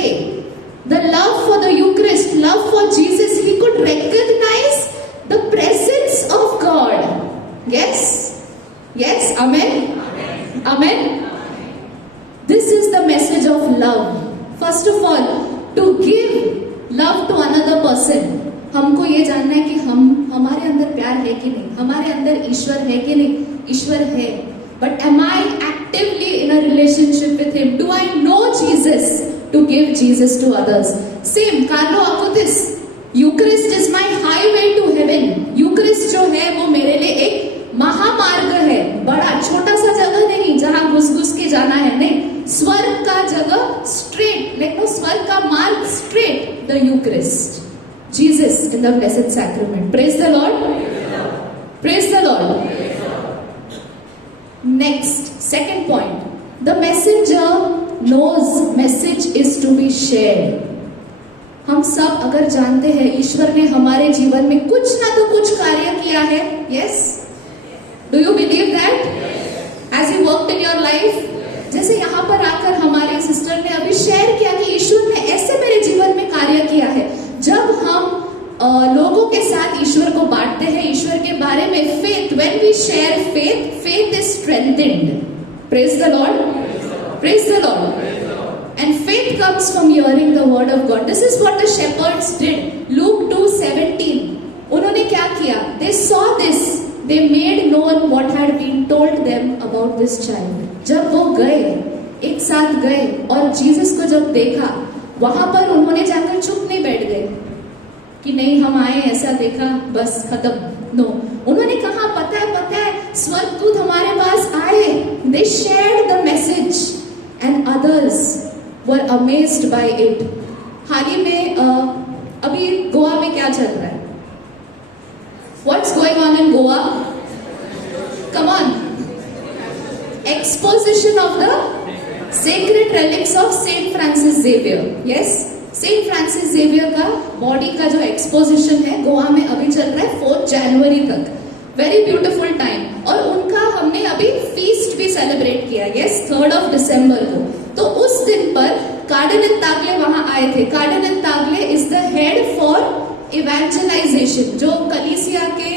The love for the Eucharist, love for Jesus, he could recognise the presence of God. Yes, yes, amen, amen. This is the message of love। First of all, to give love to another person, हमको ये जानना है कि हमारे अंदर प्यार है कि नहीं, हमारे अंदर ईश्वर है कि नहीं, ईश्वर है, but am I actively in a relationship with him? Do I know Jesus to give Jesus to others? Same, Carlo Acutis, Eucharist is my highway to heaven। Eucharist जो है वो मेरे लिए एक महामार्ग है, बड़ा छोटा सा जगह नहीं जहां घुस के जाना है, नहीं, स्वर्ग का जगह स्ट्रेट, लेकिन स्वर्ग का मार्ग straight, the Eucharist, Jesus in the blessed sacrament. Praise the Lord, praise the Lord. Next, second point, the messenger knows message is to be shared. हम सब अगर जानते हैं ईश्वर ने हमारे जीवन में कुछ ना तो कुछ कार्य किया है, yes, do you believe that? Has he worked in your life? जैसे यहाँ पर आकर हमारे सिस्टर ने अभी शेयर किया कि ईश्वर ने ऐसे मेरे जीवन में कार्य किया है। जब हम लोगों के साथ ईश्वर को बांटते हैं, ईश्वर के बारे में, faith, when we share faith, faith is strengthened. Praise the Lord, praise the Lord. And faith comes from hearing the word of God. This is what the shepherds did. Luke 2:17. उन्होंने क्या किया? They saw this. They made known what had been told them about this child. जब वो गए, एक साथ गए और जीसस को जब देखा, वहां पर उन्होंने जाकर चुप नहीं बैठ गए कि नहीं हम आए, ऐसा देखा, बस खत्म। नो, उन्होंने कहा पता है स्वर्गदूत हमारे पास आए। They shared the message and others were amazed by it. हाल ही में अभी गोवा में क्या चल रहा है? What's going on in Goa? Come on. Exposition of the sacred relics of Saint Francis Xavier. Yes, Saint Francis Xavier का बॉडी का जो एक्सपोजिशन है गोवा में अभी चल रहा है 4 जनवरी तक। Very beautiful time. और उनका हमने अभी फीस्ट भी सेलिब्रेट किया। यस, 3 दिसंबर को। तो उस दिन पर कार्डिनल तागले वहां आए थे। Cardinal Tagle is the head for evangelisation, जो कलीसिया के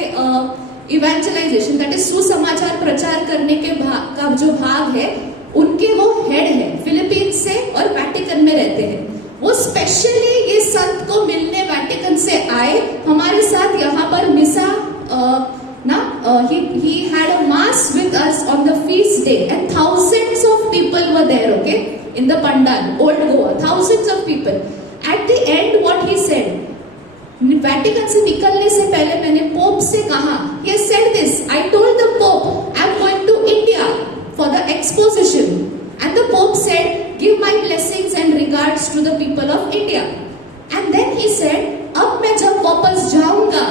इवेंजलाइजेशन, दैट इज सुसमाचार प्रचार करने के का जो भाग है, उनके वो हेड है। फिलीपींस से और वेटिकन में रहते हैं। वो स्पेशली ये संत को मिलने वेटिकन से आए, हमारे साथ यहाँ पर मिसा he had a mass with us on the feast day and thousands of people were there, okay, in the pandal, old Goa, thousands of people. At the end what he said, Vatican से निकलने से पहले मैंने pope से कहा, he said this, I told the Pope I'm going to India for the exposition, and the Pope said give my blessings and regards to the people of India. And then he said अब मैं जब वापस जाऊंगा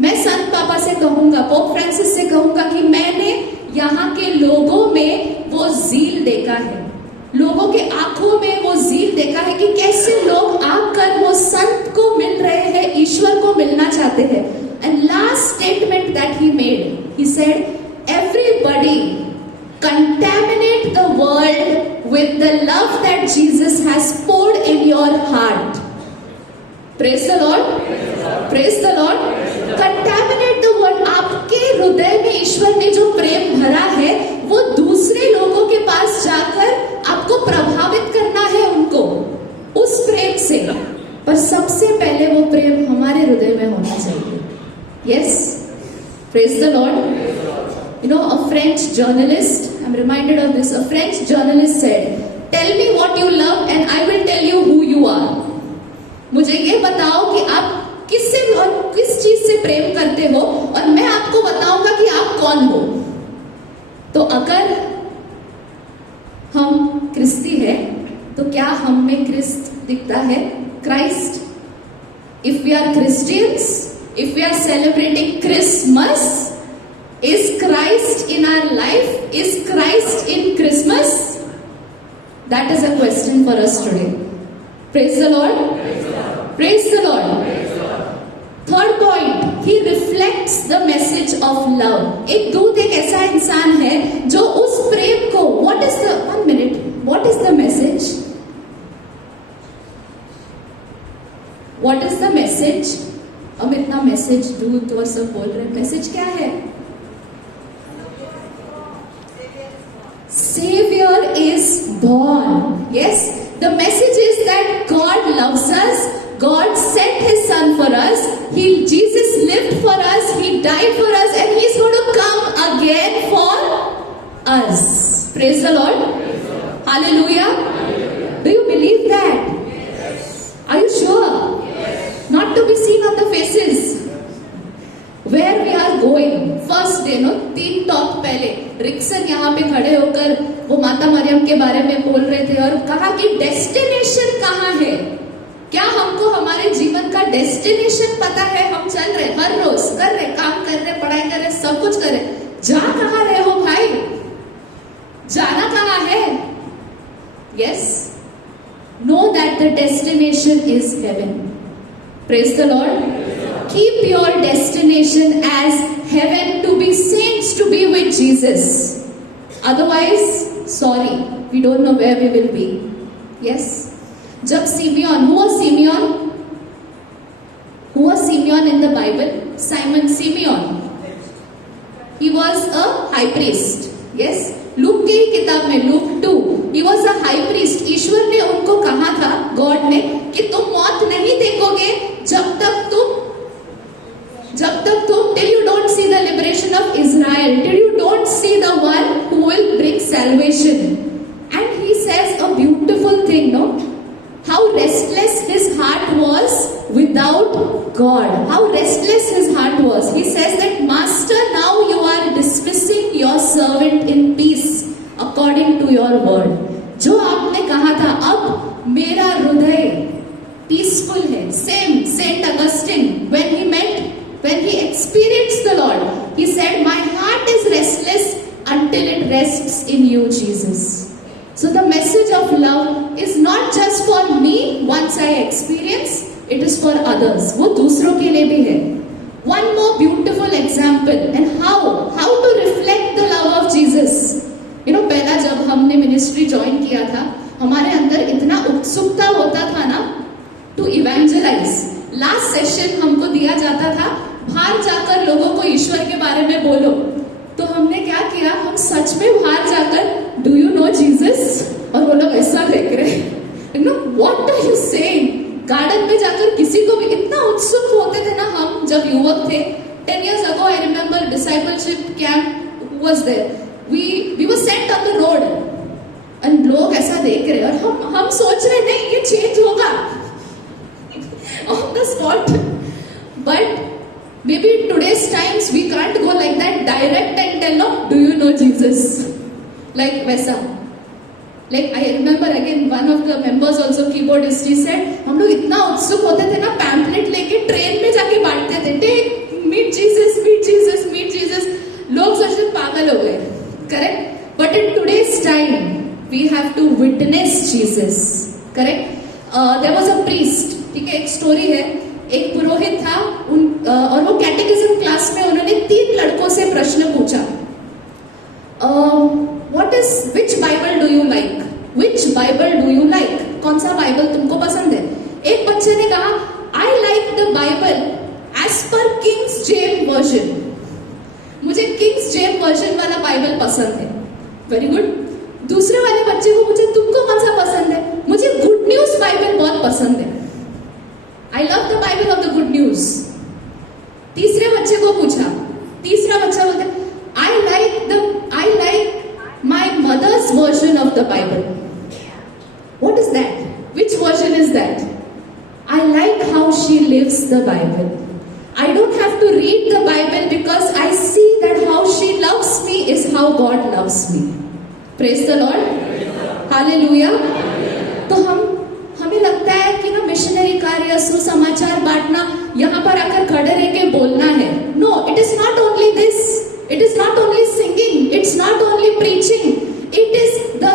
मैं संत पापा से कहूंगा, pope Francis से कहूंगा कि मैंने यहाँ के लोगों में वो ज़ील देखा है, लोगों के आंखों में वो ज़ील देखा है कि कैसे लोग आकर वो संत को मिल रहे हैं, ईश्वर को मिलना चाहते हैं। And last statement that he made, he said everybody contaminate the world with the love that Jesus has poured in your heart. Praise the Lord. Praise the Lord. Contaminate the world. आपके हृदय में ईश्वर ने जो प्रेम भरा है वो दूसरे लोगों के पास जाकर आपको प्रभावित करना है उनको उस प्रेम से। पर सबसे पहले वो प्रेम हमारे हृदय में होना चाहिए। Yes. Praise the Lord. You know, a French journalist, I'm reminded of this, a French journalist said, tell me what you love and I will tell you who you are. मुझे ये बताओ कि आप किससे और किस चीज से प्रेम करते हो और मैं आपको बताऊंगा कि आप कौन हो। तो अगर हम क्रिस्ती हैं तो क्या हम में क्रिस्त दिखता है? Christ. If we are Christians, if we are celebrating Christmas, is Christ in our life? Is Christ in Christmas? That is a question for us today. Praise the Lord. Praise the Lord. Third point, he reflects the message of love. एक दूत एक ऐसा इंसान है जो उस प्रेम को, what is the, 1 minute, what is the message? What is the message? अब इतना मैसेज दूत और सब बोल रहे हैं, मैसेज क्या है? Savior is born. Yes, the message is that God loves us. God sent His Son for us. Jesus lived for us. He died for us, and He's going to come again for us. Praise the Lord. Hallelujah. Do you believe that? Are you sure? Not to be seen on the faces. Where we are going, first day, no, 3 talk पहले Rixon यहाँ पे खड़े होकर वो माता मरियम के बारे में बोल रहे थे और कहा कि डेस्टिनेशन कहाँ है? क्या हमको हमारे जीवन का डेस्टिनेशन पता है? हम चल रहे हर रोज कर रहे, काम कर रहे, पढ़ाई कर रहे, सब कुछ कर रहे, जा कहाँ रहे हो भाई? जाना कहाँ है? Yes, know that the destination is heaven. Praise the Lord. Keep your destination as heaven, to be saints, to be with Jesus. Otherwise, sorry, we don't know where we will be. Yes. जब Simeon, who was Simeon? Who was Simeon in the Bible? Simeon. He was a high priest. Yes. Look की किताब में look 2, he was a high priest. ईश्वर ने उनको कहा था, God ने, कि तुम मौत नहीं देखोगे जब तक तुम till you don't see the liberation of Israel, till you don't see the one who will bring salvation. And he says a beautiful thing, no? How restless his heart was without God. How restless his heart was. He says that, Master, now you are dismissing your servant in peace according to your word. जो आपने कहा था, अब मेरा हृदय peaceful है. Same Saint Augustine, when he experienced the Lord, he said, my heart is restless until it rests in you, Jesus. So the message of love is not just for me once I experience, it is for others. वो दूसरों के लिए भी है. One more beautiful example and how to reflect the love of Jesus. You know, पहला जब हमने ministry join किया था, हमारे अंदर इतना उत्सुकता होता था ना टू इवेंजलाइज. लास्ट सेशन हमको दिया जाता था, बाहर जाकर लोगों को ईश्वर के बारे में बोलो. तो हमने क्या किया, हम सच में बाहर जाकर डू यू नो जीसस, और वो लोग ऐसा देख रहे हैं, you know what are you saying. Garden में जाकर किसी को भी इतना उत्सुक होते थे ना हम जब युवक थे. 10 years ago I remember discipleship camp was there. We were sent on the road and लोग ऐसा देख रहे हैं और हम सोच रहे नहीं ये चेंज होगा on the spot. But maybe in today's times we can't go like that direct and tell, no, do you know Jesus? Like वैसा. Like I remember again one of the members also keyboardist, he said, हम लोग इतना उत्सुक होते थे ना, pamphlet लेके train में जाके बांटते थे, take meet Jesus, meet Jesus, meet Jesus. लोग सोचते पागल हो गए. Correct? But in today's time we have to witness Jesus. Correct? There was a priest. ठीक है, एक स्टोरी है. एक पुरोहित था और वो कैटेकिज्म क्लास में उन्होंने 3 लड़कों से प्रश्न पूछा. Which Bible do you like? Which Bible do you like? कौन सा बाइबल तुमको पसंद है? एक बच्चे ने कहा, I like the Bible as per King's James version. मुझे किंग्स जेम वर्जन वाला बाइबल पसंद है. Very good. दूसरे वाले बच्चे को पूछा, तुमको कौन सा पसंद है? मुझे गुड न्यूज बाइबल बहुत पसंद है. I love the Bible of the good news. तीसरे बच्चे को पूछा, तीसरा बच्चा बोलता, I like my mother's version of the Bible. What is that? Which version is that? I like how she lives the Bible. I don't have to read the Bible because I see that how she loves me is how God loves me. Praise the Lord. Hallelujah. तो हमें लगता है कि ना missionary कार्य, सुसमाचार बांटना, यहाँ पर आकर खड़े रह के बोलना है. No, it is not only this. It is not only singing. It's not only preaching. It is the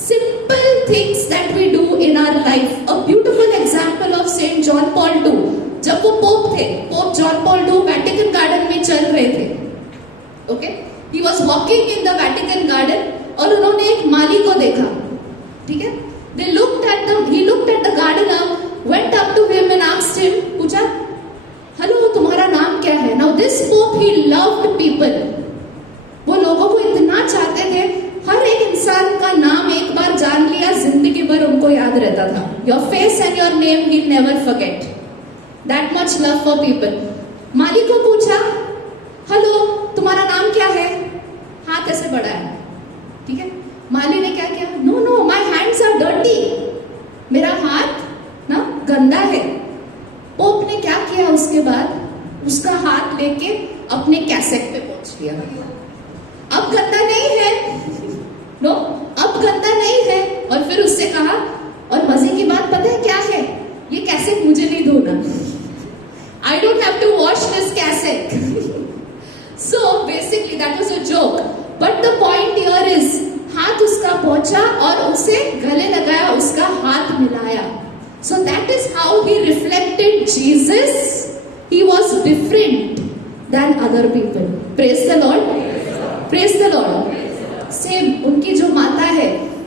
simple things that we do in our life. A beautiful example of Saint John Paul II. जब वो pope थे, pope John Paul II Vatican garden में चल रहे थे. Okay, he was walking in the Vatican garden और उन्होंने एक माली को देखा. ठीक है, he looked at the gardener, went up to him and asked him, पूछा, हेलो तुम्हारा नाम क्या है? Now this pope, he loved people. वो लोगों को इतना चाहते थे, हर एक इंसान का नाम एक बार जान लिया, जिंदगी भर उनको याद रहता था. Your face and your name he'll never forget. That much love for people. माली को पूछा, हेलो तुम्हारा नाम क्या है? हाथ ऐसे बढ़ाया. ठीक है, माली ने क्या किया? No my hands are dirty. मेरा हाथ ना गंदा है. पोप ने क्या किया उसके बाद? उसका हाथ लेके अपने कैसेट पे पहुंच लिया. अब गंदा नहीं है. नो, अब गंदा नहीं है. और फिर उससे कहा, और मजे की बात पता है क्या है? ये कैसेट मुझे नहीं धोना. I don't have to wash this cassette. So basically that was a joke. But the point here is, हाथ उसका पहुंचा और उसे गले लगाया, उसका हाथ मिलाया. So that is how he reflected Jesus. He was different than other people. Praise the Lord. Praise the Lord.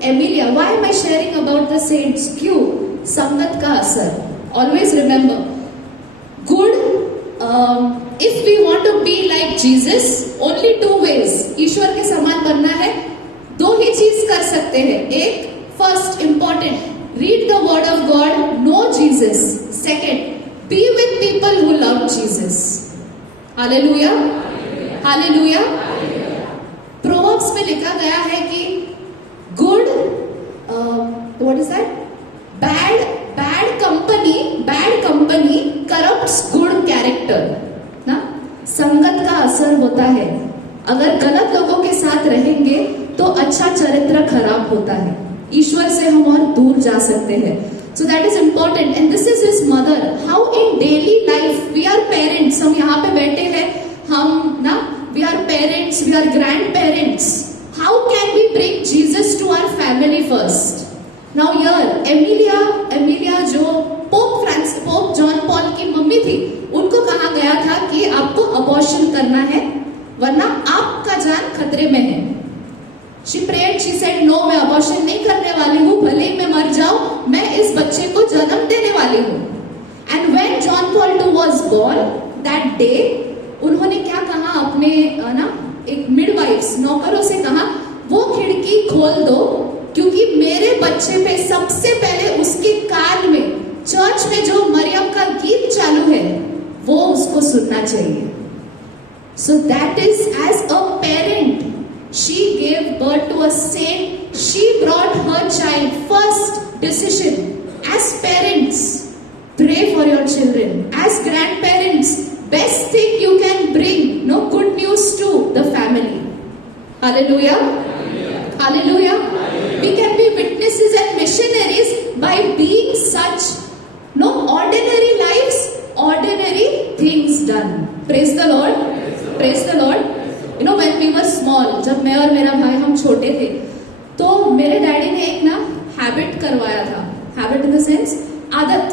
Emilia. Why am I sharing about the saints? क्यों? संगत का असर. Always remember, good, if we want to be like Jesus, only 2 ways. ईश्वर के समान बनना है, 2 ही चीज कर सकते हैं. एक, first important, read the word of God, know Jesus. Second, be with people who love Jesus. Hallelujah. Hallelujah. Proverbs में लिखा गया है कि good, what is that? Bad company corrupts good character. ना, संगत का असर होता है. अगर गलत लोगों के साथ रहेंगे तो अच्छा चरित्र खराब होता है. ईश्वर से हम और दूर जा सकते हैं. So that is important. And this is his mother. How in daily life we are parents. हम यहाँ पे बैठे हैं, हम ना, we are parents, we are grandparents. How can we bring Jesus to our family first? Now here Emilia जो pope John Paul की mummy थी, उनको कहा गया था कि आपको अबॉर्शन करना है वरना आपका जान खतरे में है. She prayed, she said, no, मैं अबॉर्शन नहीं करने वाली हूँ, भले ही मैं मर जाऊं, मैं इस बच्चे को जन्म देने वाली हूँ. And when John Paul II was born, that day, उन्होंने क्या कहा अपने ना, एक मिडवाइफ्स, नौकरों से कहा, वो खिड़की खोल दो, क्योंकि मेरे बच्चे पे सबसे पहले उसके कान में चर्च में जो मरियम का गीत चालू है वो उसको सुनना चाहिए. So that is, as a parent, she gave birth to a saint. She brought her child. First decision, as parents, pray for your children. As grandparents, best thing you can bring, no, good news to the family. Hallelujah. Hallelujah. We can be witnesses and missionaries by being such, no, ordinary lives, ordinary things done. Praise the Lord. Praise the Lord. You know, when we were small, जब मैं और मेरा भाई हम छोटे थे, तो मेरे डैडी ने एक ना हैबिट करवाया था. हैबिट इन द सेंस, आदत,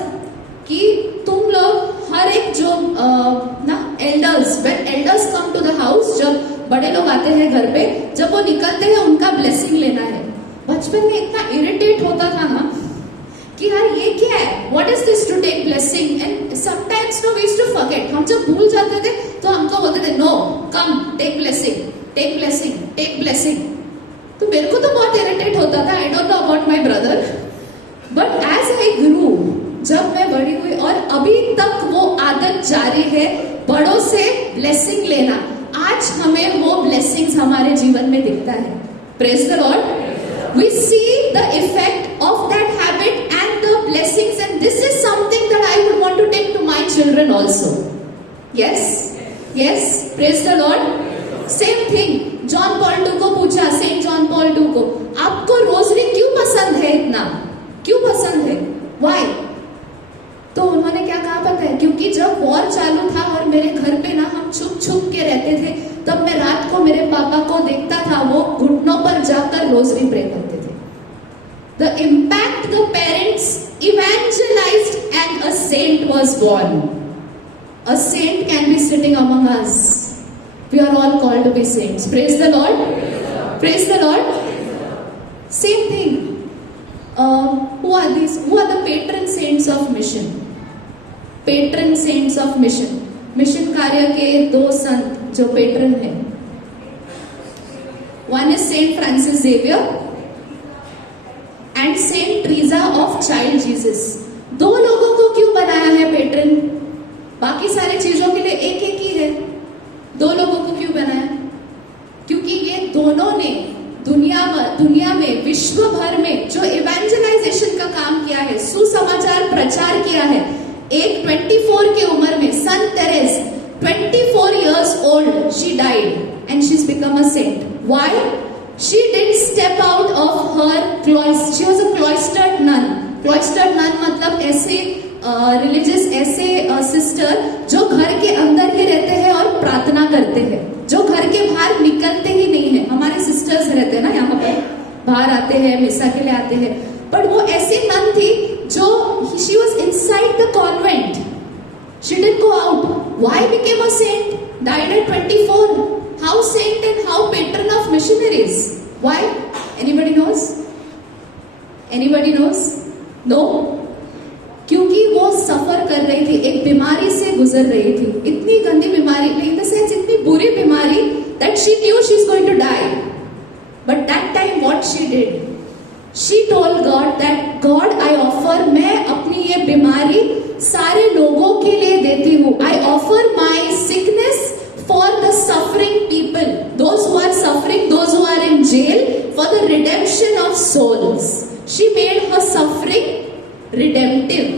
कि तुम लोग हर एक जो ना elders, when elders come to the house, जब बड़े लोग आते हैं घर पे, जब वो निकलते हैं उनका ब्लेसिंग लेना है. बचपन में इतना इरिटेट होता था ना कि यार ये क्या है, what is this to take blessing. And sometimes no we used to forget. हम जब भूल जाते थे तो हमको बोलते थे, no, come, take blessing, take blessing, take blessing. तो मेरे को तो बहुत इरिटेट होता था. I don't know about my brother, but as I grew, जब मैं बड़ी हुई, और अभी तक वो आदत जारी है, बड़ों से ब्लेसिंग लेना. आज हमें वो ब्लेसिंग्स हमारे जीवन में दिखता है. Praise the Lord. We see the effect of that habit and the blessings, and this is something that I would want to take to my children also. Yes? Yes? Praise the Lord. Same thing. John Paul II को पूछा, Saint John Paul II को, आपको rosary क्यों पसंद है इतना? क्यों पसंद है? Why? तो उन्होंने क्या कहा पता है? क्योंकि जब वॉर चालू था और मेरे घर पे ना हम छुप छुप के रहते थे, तब मैं रात को मेरे पापा को देखता था, वो घुटनों पर जाकर रोजरी प्रे करते थे. The impact the parents evangelized and a saint was born. A saint can be sitting among us. We are all called to be saints. Praise the Lord. Praise the Lord. Same thing. Who are these? Who are the patron saints of mission? Patron saints of mission. Mission कार्य के 2 संत जो patron हैं. One is Saint Francis Xavier and Saint Teresa of Child Jesus. 2 लोगों को क्यों बनाया है patron? बाकी सारी चीजों के लिए एक एक ही है. 2 लोगों को क्यों बनाया? क्योंकि ये दोनों ने दुनिया में, विश्व भर में जो इवेंजलाइजेशन का काम किया है, सुसमाचार प्रचार किया है. एक 24 की उम्र में, सन Therese, 24 years old, she died and she's become a saint. Why? She didn't step out of her cloister. She was a cloistered nun. Cloistered nun मतलब ऐसे रिलीजियस, ऐसे सिस्टर जो घर के अंदर ही रहते हैं और प्रार्थना करते हैं, जो घर के बाहर निकलते ही नहीं है. हमारे सिस्टर्स रहते हैं ना यहाँ पर, बाहर आते हैं, मिसा के लिए आते हैं, पर वो ऐसी नन थी जो she was inside the convent. She didn't go out. Why became a saint? Died at 24. How saint and how patron of missionaries? Why? Anybody knows? Anybody knows? No? क्योंकि वो सफर कर रही थी, एक बीमारी से गुजर रही थी, इतनी गंदी बीमारी, इन द सेंस इतनी बुरी बीमारी that she knew she is going to die. But that time what she did? She told God that God, I offer, मैं अपनी ये बीमारी सारे लोगों के लिए देती हूँ. I offer my sickness for the suffering people, those who are suffering, those who are in jail, for the redemption of souls. She made her suffering redemptive.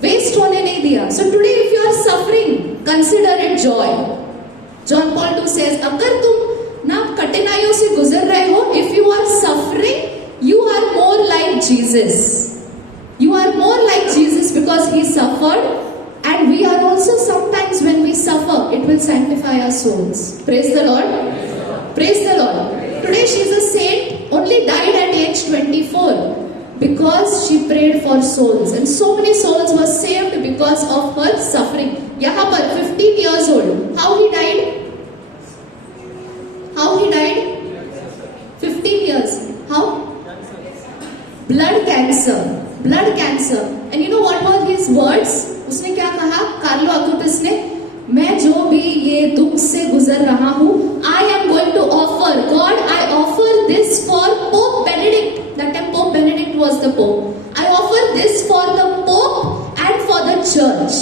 Waste होने नहीं दिया. So today if you are suffering, consider it joy. John Paul II says, अगर तुम ना कठिनाइयों से गुजर रहे हो, if you are suffering, you are more like Jesus. You are more like Jesus because he suffered, and we are also sometimes when we suffer, it will sanctify our souls. Praise the Lord. Praise the Lord. Today she is a saint, only died at age 24 because she prayed for souls, and so many souls were saved because of her suffering. यहाँ पर 15 years old, how he died? How he died? 15 years. How? Blood cancer. Blood cancer. And you know what were his words? उसने क्या कहा? Carlo अकुटिस ने, मैं जो भी ये दुख से गुजर रहा हूँ, I am going to offer, God, I offer this for Pope Benedict. That time Pope Benedict was the Pope. I offer this for the Pope and for the Church.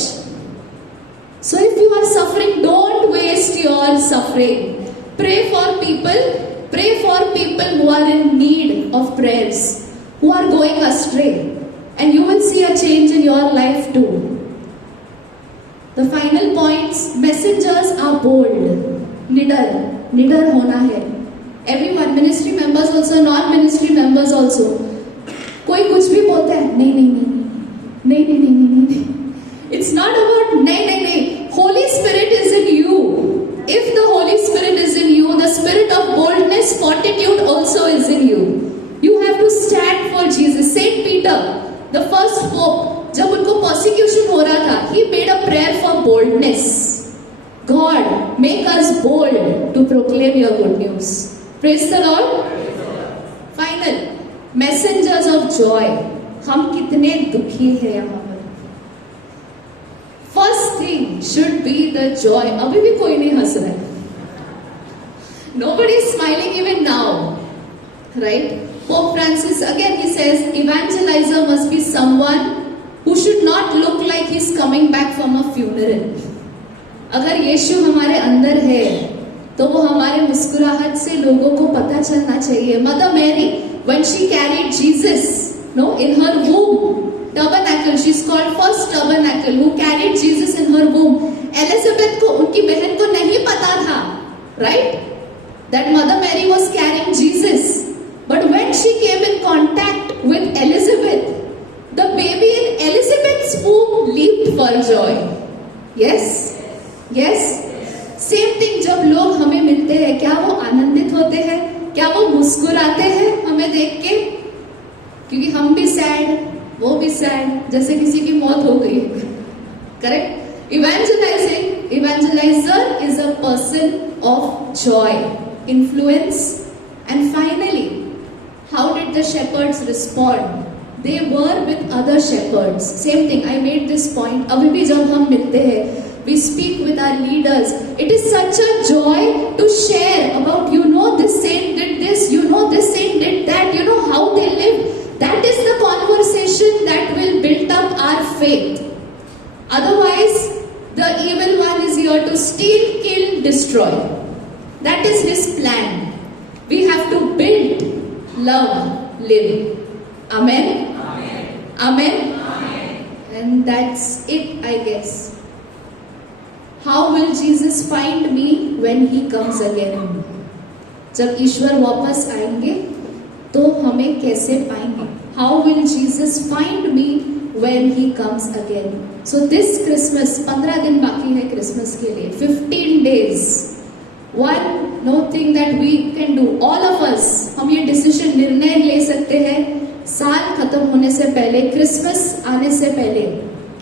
So if you are suffering, don't waste your suffering. Pray for people who are in need of prayers, who are going astray, and you will see a change in your life too. The final points, messengers are bold. निडर होना है. Everyone, ministry members also, non-ministry members also. कोई कुछ भी बोलता है, नहीं. It's not about नहीं. Holy Spirit is in you. If the Holy Spirit is in you, the spirit of boldness, fortitude also is in you. You have to stand for Jesus. Saint Peter, the first pope, जब उनको persecution हो रहा था, he made a prayer for boldness. God, make us bold to proclaim your good news. Praise the Lord. Final, messengers of joy. हम कितने दुखी हैं यहाँ पर. First thing should be the joy. अभी भी कोई नहीं हंस रहा है. Nobody is smiling even now, right? Pope Francis again he says, evangelizer must be someone who should not look like he's coming back from a funeral. अगर यीशु हमारे अंदर है, तो वो हमारे मुस्कुराहट से लोगों को पता चलना चाहिए. Mother Mary, when she carried Jesus, in her womb, tabernacle, she's called first tabernacle, who carried Jesus in her womb. Elizabeth को, उनकी बहन को नहीं पता था, right? That Mother Mary was carrying Jesus. But when she came in contact with Elizabeth, the baby in Elizabeth's womb leaped for joy. Yes? Same thing, जब लोग हमें मिलते हैं, क्या वो आनंदित होते हैं? क्या वो मुस्कुराते हैं हमें देख के? क्योंकि हम भी सैड, वो भी सैड, जैसे किसी की मौत हो गई. Correct? Evangelizer is a person of joy, influence, and finally, how did the shepherds respond? They were with other shepherds. Same thing, I made this point. अभी भी जब हम मिलते हैं, we speak with our leaders. It is such a joy to share about, this saint did this, this saint did that, how they live. That is the conversation that will build up our faith. Otherwise, the evil one is here to steal, kill, destroy. That is his plan. We have to build, love, live. Amen? Amen? And that's it, I guess. How will Jesus find me when he comes again? जब ईश्वर वापस आएंगे, तो हमें कैसे पाएंगे? How will Jesus find me when he comes again? So this Christmas, 15 दिन बाकी है क्रिसमस के लिए, 15 days. One thing that we can do, all of us, हम ये decision, निर्णय ले सकते हैं साल खत्म होने से पहले, क्रिसमस आने से पहले,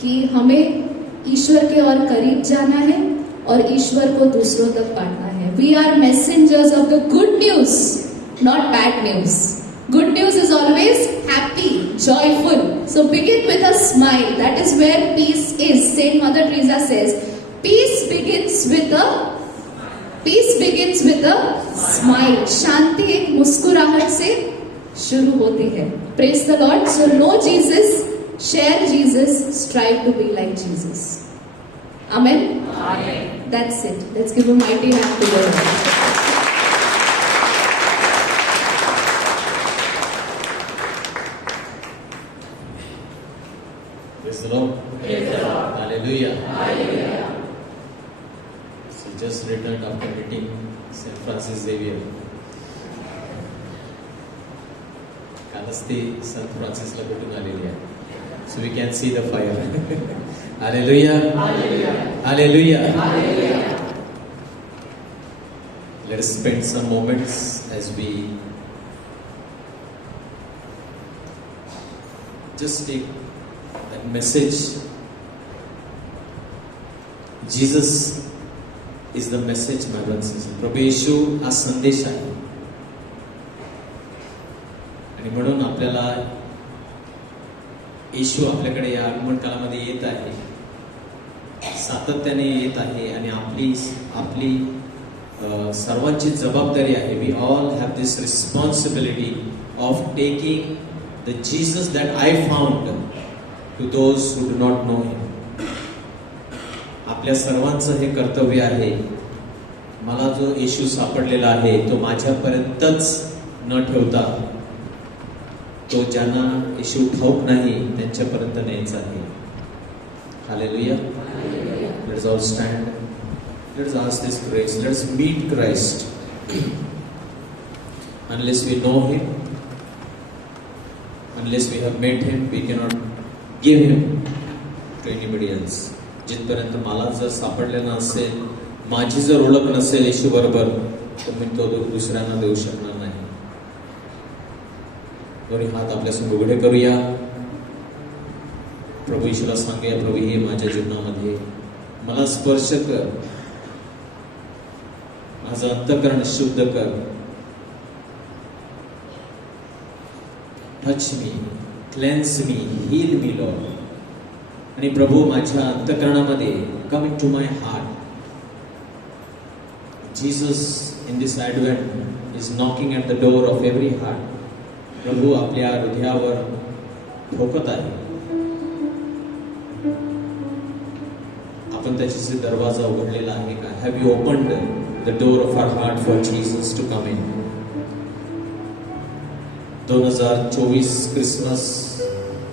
कि हमें ईश्वर के और करीब जाना है और ईश्वर को दूसरों तक बांटना है. We are messengers of the good news, not bad news. Good news is always happy, joyful. So begin with a smile. That is where peace is. Saint Mother Teresa says, peace begins with a smile. शांति एक मुस्कुराहट से शुरू होती है. Praise the Lord. So know Jesus, share Jesus, strive to be like Jesus. Amen. Amen. That's it. Let's give a mighty hand to the Lord. Praise the Lord. Praise the Lord. Hallelujah. Hallelujah. So just returned after meeting St. Francis Xavier. कालच ती संत फ्रान्सिसला भेटून आलेली आहे. So we can see the fire. Hallelujah. Hallelujah. Hallelujah. Hallelujah. Let us spend some moments as we just take that message. Jesus is the message, my brothers and sisters. प्रभू येशू हा संदेश आहे. आणि म्हणून आपल्याला येशू आपल्याकडे या आगमन काळामध्ये येत आहे, सातत्याने येत आहे आणि आपली सर्वांची जबाबदारी आहे. We all have this responsibility of taking the Jesus that I found to those who do not know him. आपल्या सर्वांचं हे कर्तव्य आहे. मला जो येशू सापडलेला आहे तो माझ्यापर्यंतच न ठेवता तो ज्यांना येशू ठाऊक नाही त्यांच्यापर्यंत न्यायचा आहे. Hallelujah. Let's all stand. Let's ask this grace. Let's meet Christ. Unless we know him, unless we have met him, we cannot give him to anybody else. जिथपर्यंत मला जर सापडलेला नसेल, माझी जर ओळख नसेल येशू बरोबर, तर मी तो दुसऱ्यांना देऊ शकणार नाही. दोन्ही हात आपल्यासमोर उघडे करूया. प्रभू येशूला सांगूया, प्रभू हे माझ्या जीवनामध्ये मला स्पर्श कर, माझं अंतःकरण शुद्ध कर. Touch me, cleanse me, heal me Lord. आणि प्रभू माझ्या अंतःकरणामध्ये come into my heart. Jesus in this Advent is knocking at the door of every heart. प्रभू आपल्या हृदयावर ठोकत आहे. आपण त्याचे दरवाजा उघडलेला आहे का? Have you opened the door of our heart for Jesus to come in? 2024 Christmas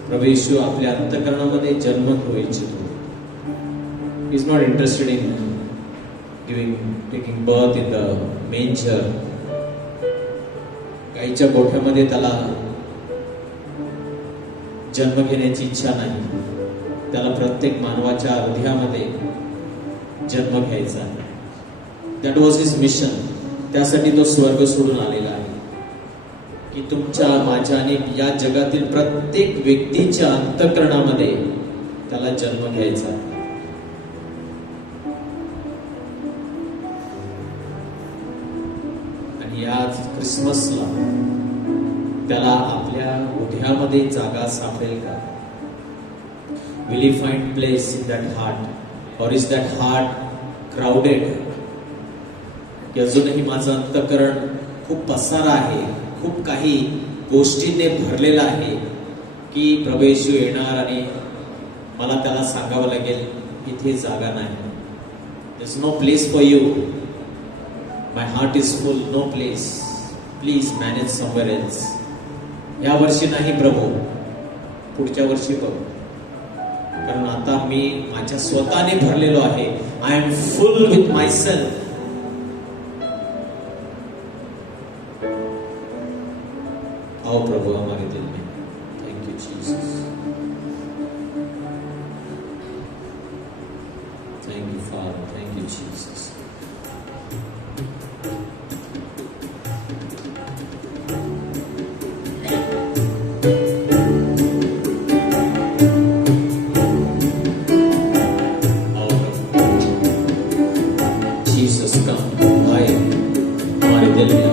प्रभू येशू आपल्या अंतःकरणामध्ये जन्म घेऊ इच्छितो. He is not interested in taking birth in the manger. गाईच्या गोठ्यामध्ये त्याला जन्म घेण्याची इच्छा नाही. त्याला प्रत्येक मानवाच्या हृदयामध्ये जन्म घ्यायचा आहे. That was his mission. त्यासाठी तो स्वर्ग सोडून आलेला आहे की तुमच्या, माझ्या आणि या जगातील प्रत्येक व्यक्तीच्या अंतःकरणामध्ये त्याला जन्म घ्यायचा आहे. आणि या क्रिसमसला त्याला आपल्या हृदयामध्ये जागा सापडेल का? Will he find place in that heart, और इज दॅट हार्ट क्राउडेड? की अजूनही माझं अंतःकरण खूप पसारा आहे, खूप काही गोष्टीने भरलेला आहे की प्रभू येशू येणार आणि मला त्याला सांगावं लागेल इथे जागा नाही. There is no place for you. My heart is full, no place. Please manage somewhere else. या वर्षी नाही प्रभू, पुढच्या वर्षी बघू. कारण आता मी माझ्या स्वतःने भरलेलो आहे. I am full with myself. आओ प्रभु हमारे दिल में. Thank you Jesus. Thank you father. Thank you Jesus. Jesus come आए हमारे दिल में.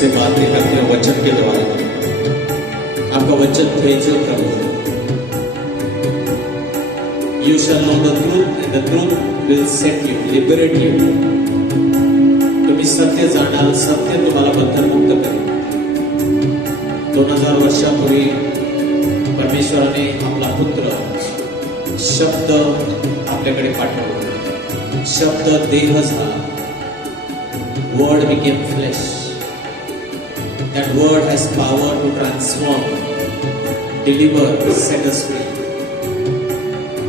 हमसे बातें करते हैं वचन के द्वारा। आपका वचन भेजो प्रभु। You shall know the truth and the truth will set you, liberate you. तुम्ही सत्य जाणाल, सत्य तुम्हाला बंधनमुक्त करेल। 2000 वर्षापूर्वी परमेश्वराने आपला पुत्र शब्द आपल्याकडे पाठवला। शब्द देह झाला। Word became flesh. That word has power to transform, deliver, set us free.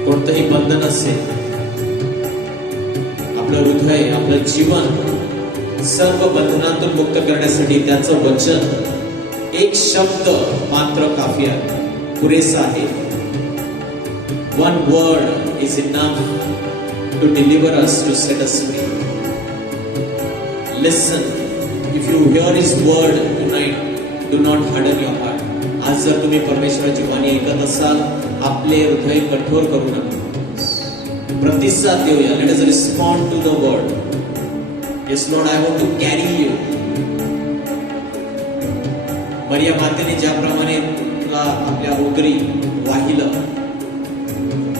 कोणतंही बंधन असेल, आपलं हृदय, आपलं जीवन सर्व बंधनातून मुक्त करण्यासाठी त्याचं वचन एक शब्द मात्र काफी आहे, पुरेसा आहे. One word is enough to deliver us, to set us free. Listen, if you hear His word tonight, do not harden your heart. आज जर तुम्ही परमेश्वराची वाणी ऐकत असाल, आपले हृदय कठोर करू नका. प्रतिसाद देऊया. Let us respond to the word. Yes Lord, I want to carry you. मरिया मातेने ज्याप्रमाणे तुला आपल्या उदरी वाहिलं,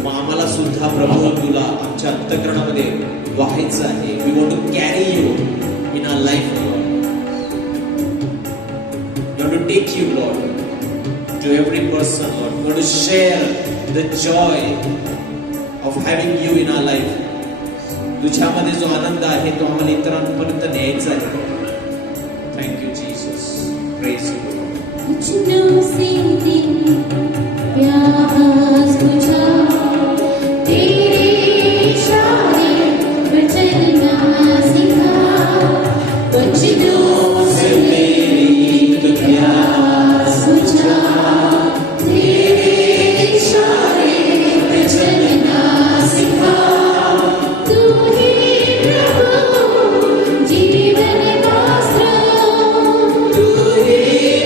मग आम्हाला सुद्धा प्रभू तुला आमच्या अंतःकरणामध्ये वाहायचं आहे. We want to carry you in our life, Lord. We want to take you, Lord, to every person, Lord. We want to share the joy of having you in our life. तुझ्यामध्ये जो आनंद आहे तो आम्हाला इतरांपर्यंत न्यायचा आहे. Thank you, Jesus. Praise you, Lord. कुछ सीधी प्यास बुझा तेरे इशारे पर चलना सिखा. कुछ से मेरी तो प्यास बुझा तेरे इशारे पर चलना सिखा. तू ही प्रभु जीवन का स्रोत. तू ही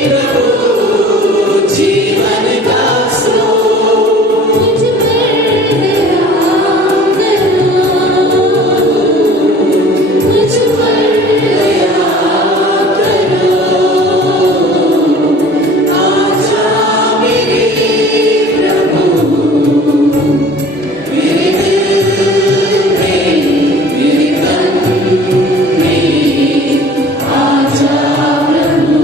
प्रभु जीवन का स्रोत. मुझ पर दया करो. मुझ पर दया करो. आजा मेरे प्रभु, मेरे दिल में, मेरे तन में आजा प्रभु.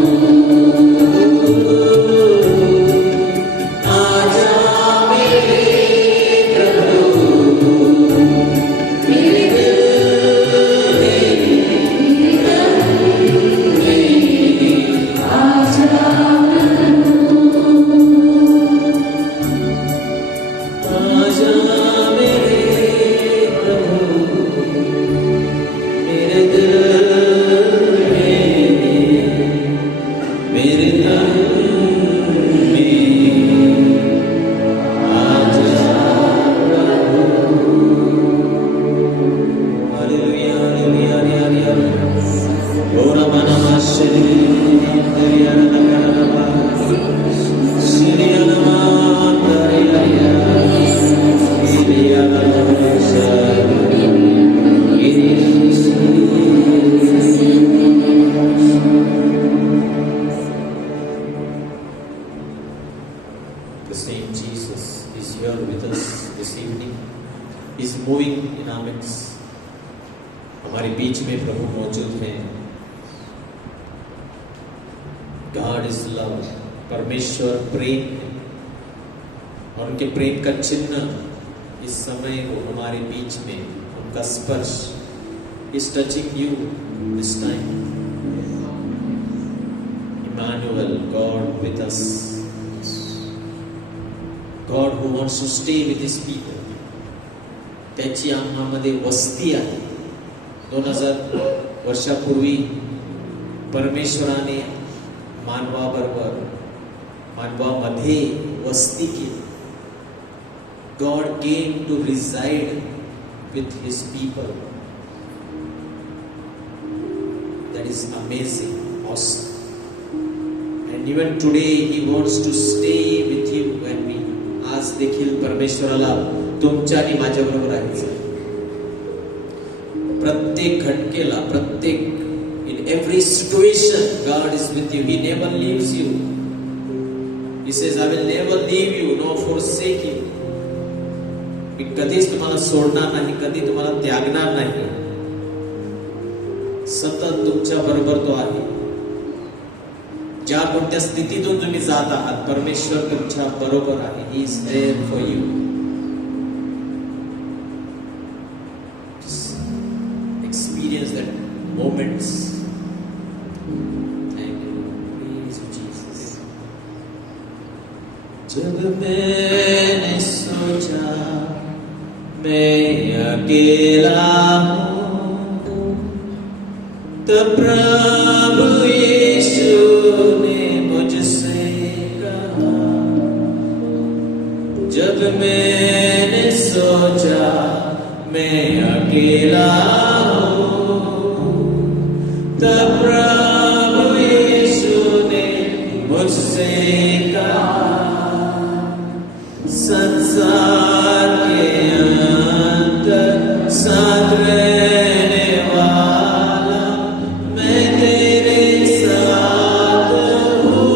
आजा मेरे प्रभु, मेरे दिल में, मेरे तन में आजा आजा मेरे प्रभु, मेरे दिल में, मेरे तन में आजा प्रभु. Hallelujah, hallelujah, hallelujah. ओरा मना माशे हरिया नगरवा. श्रीया नमा हरिया. The same Jesus is here with us this evening. He is moving in our midst. हमारे बीच में प्रभु मौजूद हैं. God is love. परमेश्वर प्रेम है और उनके प्रेम का चिन्ह इस समय वो हमारे बीच में, उनका स्पर्श is touching you this time. Emmanuel, God with us. God who wants to stay with His people. त्याची आम्हामध्ये वस्ती आहे. 2000 वर्षापूर्वी परमेश्वराने मानवाबरोबर, मानवामध्ये वस्ती केली. God came to reside with His people. That is amazing, awesome. And even today He wants to stay with you and me. आज देखील परमेश्वराला तुमच्या आणि माझ्याबरोबर राहायचं. प्रत्येक घटकेला, प्रत्येक In every situation, God is with you. He never leaves you. He says, I will never leave you, nor forsake you. मी कधीच तुम्हाला सोडणार नाही, कधी तुम्हाला त्यागणार नाही. सतत तुमच्या बरोबर तो आहे. ज्या कोणत्या स्थितीतून तुम्ही जात आहात, परमेश्वर तुमच्या बरोबर आहे. He is there for you. Just experience that moments. Thank you, praise you, Jesus. जब मैंने सोचा मैं अकेला हूँ, तब प्रभु यीशु ने मुझसे कहा. जब मैंने सोचा मैं अकेला हूँ, तब प्रभु यीशु ने मुझसे कहा. संसार के अंदर साथ रहने वाला मैं तेरे साथ हूँ.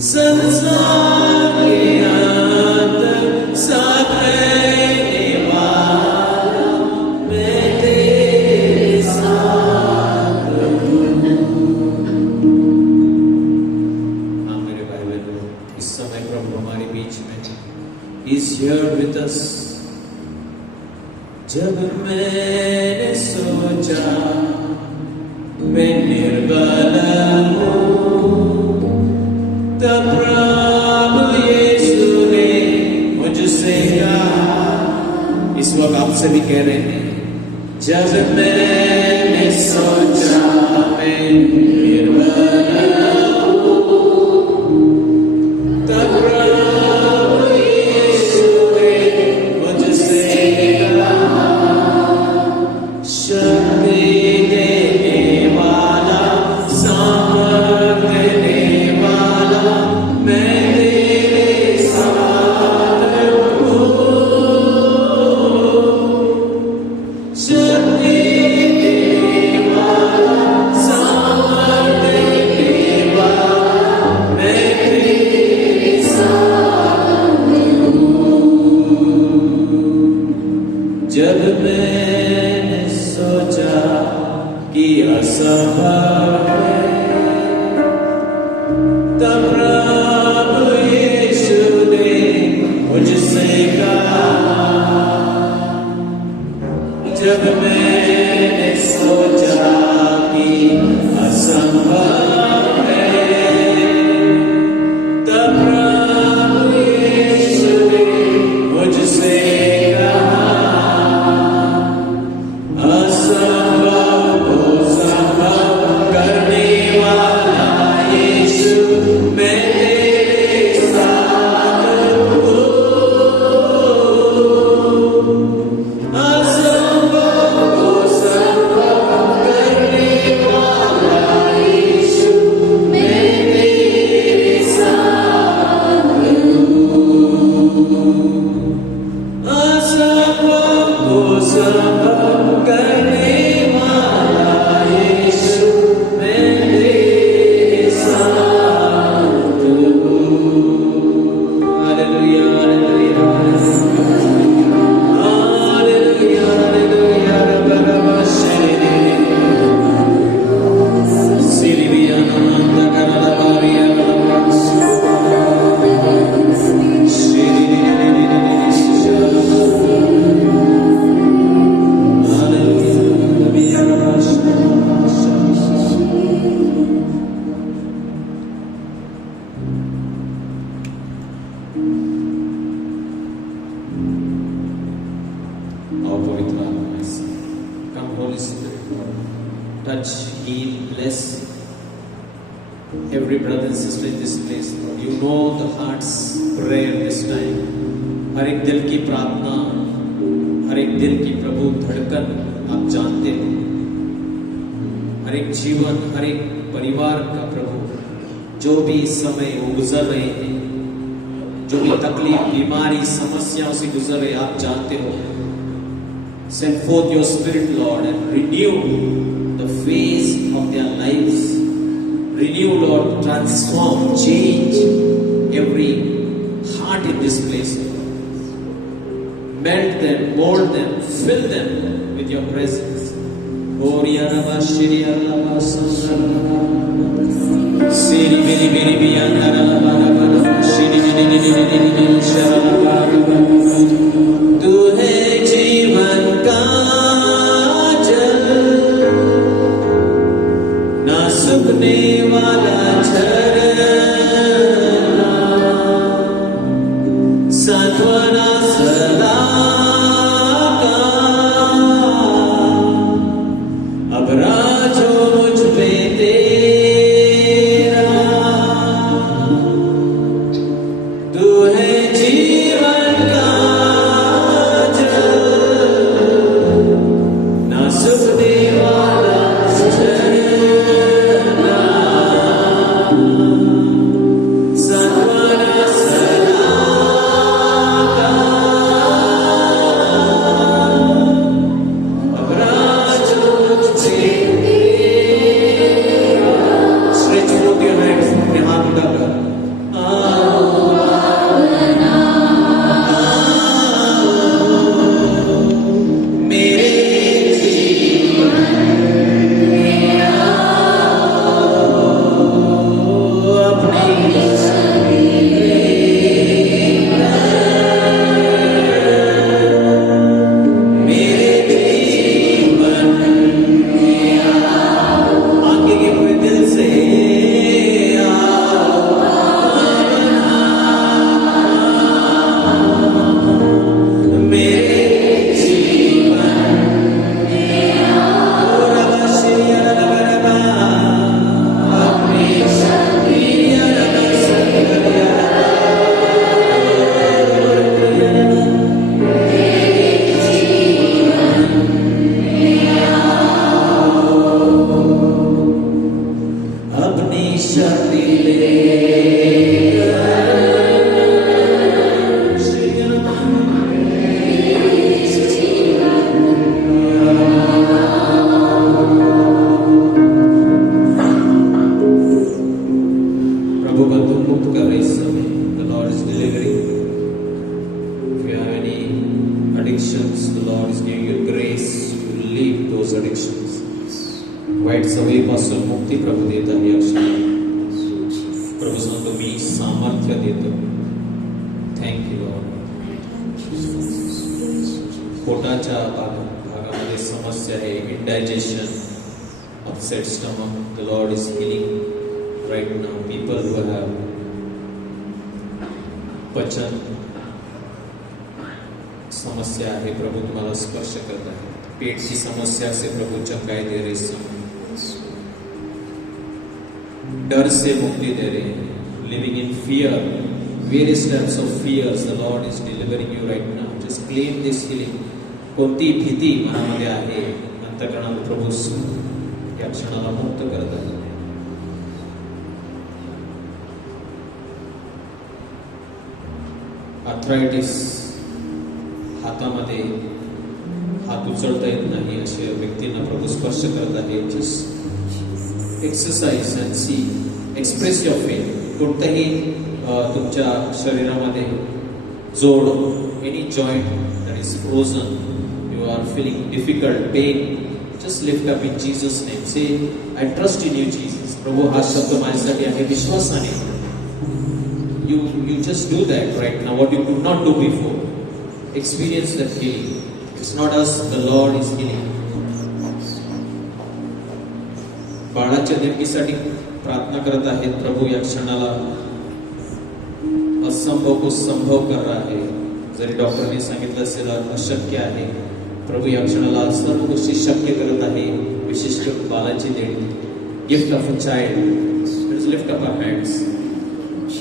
संसार के अंदर साथ रहने वाला मैं तेरे साथ हूँ. हाँ मेरे भाई बहनों, इस समय प्रभु हमारे बीच में He's here with us. जब मैंने सोचा मैं निर्बल हूँ, तब प्रभु यीशु ने मुझसे कहा. इस वक्त आपसे भी कह रहे हैं, जब मैंने सोचा मैं निर्बल हूँ, तब प्रभु यीशु ने मुझसे कहा. शक्ति देने वाला, सामर्थ्य देने वाला मैं तेरे साथ हूँ. शक्ति देने वाला, सामर्थ्य देने वाला मैं तेरे साथ हूँ. जब मैंने सोचा कि असंभव है, तब प्रभु यीशु ने मुझसे कहा. जब मैंने सोचा कि असंभव है, तब प्रभु यीशु ने मुझसे कहा. असंभव को संभव करने वाला यीशु मैं तेरे साथ हूँ. असंभव को संभव करने वाला यीशु मैं तेरे साथ हूँ. असंभव को संभव करने वाला यीशु मैं तेरे साथ हूँ. Hallelujah, hallelujah, hallelujah, hallelujah. रब्बा शेरे सिरिया नंद करला बारिया Our pavitra eyes. Come, Holy Spirit. Touch, heal, bless every brother and sister in this place. Lord. You know the heart's prayer this time. हर एक दिल की प्रार्थना, हर एक दिल की प्रभु धड़कन आप जानते हो. हर एक जीवन, हर एक परिवार का प्रभु जो भी इस समय वो गुजर रहे हैं, जो भी तकलीफ, बीमारी, समस्याओं से गुजर रहे, आप जानते हो. Send forth your Spirit, Lord, and renew the face of their lives. Renew, Lord, transform, change every heart in this place. Melt them, mold them, fill them with your presence. तू है जीवन का जल, ना सूखने वाला झरना, सांत्वना सदा का, अब राजो मुझ पे तेरा। तू है जीवन का जल, ना सूखने वाला झरना, सांत्वना सदा का, अब राजो मुझ पे तेरा। Stretch forth your hands, अपने हाथ उठाकर। अपनी शक्ति प्रभु का तुम मुक्त कर रहे इस समय। The Lord is delivering. If you have any addictions, the Lord is giving you grace to leave those addictions. वाईट सवयीपासून मुक्ती प्रभू देत आहे या क्षणी। प्रभू सांगतो मी सामर्थ्य देतो। Thank you Lord. पोटाच्या भागामध्ये समस्या आहे, indigestion, upset stomach. The Lord is healing right now people who have पचन समस्या आहे, प्रभू तुम्हाला स्पर्श करत आहे. पेटची समस्या से प्रभु चंगाई दे रहे समय, डर से मुक्ति दे रहे हैं. Living in fear, various types of fears, the Lord is delivering you right now. Just claim this healing. कोणती भीती मनामध्ये आहे, अंतःकरणात प्रभू या क्षणाला मुक्त करत आहे. आर्थरायटिस, हातामध्ये हात उचलता येत नाही अशा व्यक्तींना प्रभू स्पर्श करत आहे. Just exercise and see, express your faith. कोणत्याही तुमच्या शरीरामध्ये जोड, any joint that is frozen, you are feeling difficult, pain, just lift up in Jesus name. Say I trust in you Jesus. प्रभू हा शब्द माझ्यासाठी आहे विश्वासाने. You just do that right now, what you could not do before. Experience that healing. It's not us, the Lord is healing. बाळाच्या निर्मितीसाठी प्रार्थना करत आहेत. प्रभू या क्षणाला असंभव को संभव कर रहा है. जरी डॉक्टरने सांगितलं असेल अशक्य आहे, प्रभू या क्षणाला सर्व गोष्टी शक्य करत आहे. विशिष्ट बाळाची देणी, gift of a child. Let's lift up our hands.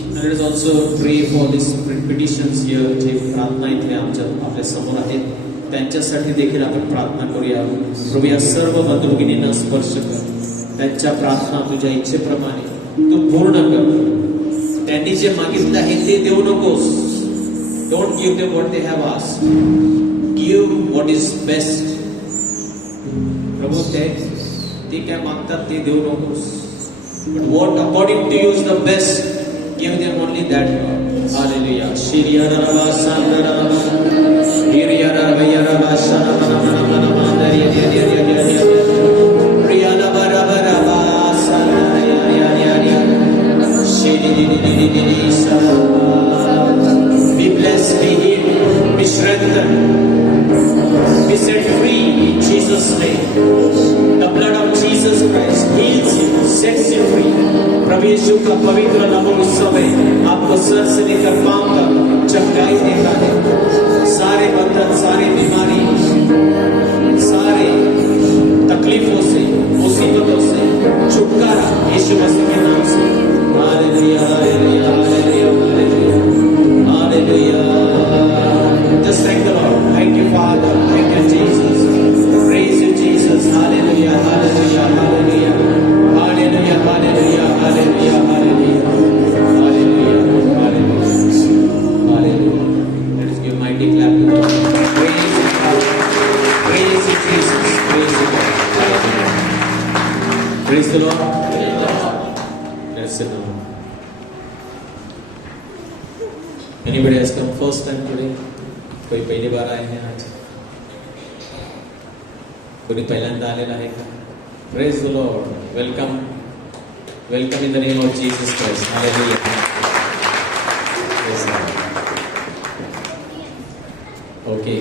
And let us also pray for these petitions here. जे प्रार्थना इथे आपल्या समोर आहेत त्यांच्यासाठी देखील आपण प्रार्थना करूया. प्रभू या सर्व बंधुभगिनींना स्पर्श कर. त्यांच्या प्रार्थना तुझ्या इच्छेप्रमाणे तू पूर्ण कर. त्यांनी जे मागितलं आहे ते देऊ नकोस. Don't give them what they have asked. Give what what is best. प्रभू ते काय मागतात ते देऊ नकोस. But what according to you is the best, give them only that, Lord. Hallelujah. Shiriya Rava Sandra Shiriya Rava Yarava Shanamana Mandari Riyana Baraba Rava Sandra Shiri be blessed, be healed, be strengthened, be set free in Jesus' name. The blood of Jesus Christ heals you, sets you free. प्रभु यीशु का पवित्र नाम उस समय आपको sir से लेकर पांव तक चमकाई देता है. सारे बंधन, सारी बीमारी, सारे तकलीफों से, मुसीबतों से छुटकारा यीशु मसीह के नाम से. Hallelujah, hallelujah, hallelujah, hallelujah. Just thank the Lord. Thank you, Father. Thank you, Jesus. Praise you, Jesus. Hallelujah, hallelujah, hallelujah. Hallelujah, hallelujah, hallelujah, hallelujah. Hallelujah, hallelujah. Hallelujah. Let us give mighty clap to God. Praise you, Father. Praise you, Jesus. Praise you, God. Hallelujah. Praise the Lord. Let's sit down. Anybody has come first time today? कोई पहली बार आए हैं आज? कोई पहिल्यांदा आलेला आहे का? Praise the Lord. Welcome. Welcome in the name of Jesus Christ. Hallelujah. Yes, Lord. Okay.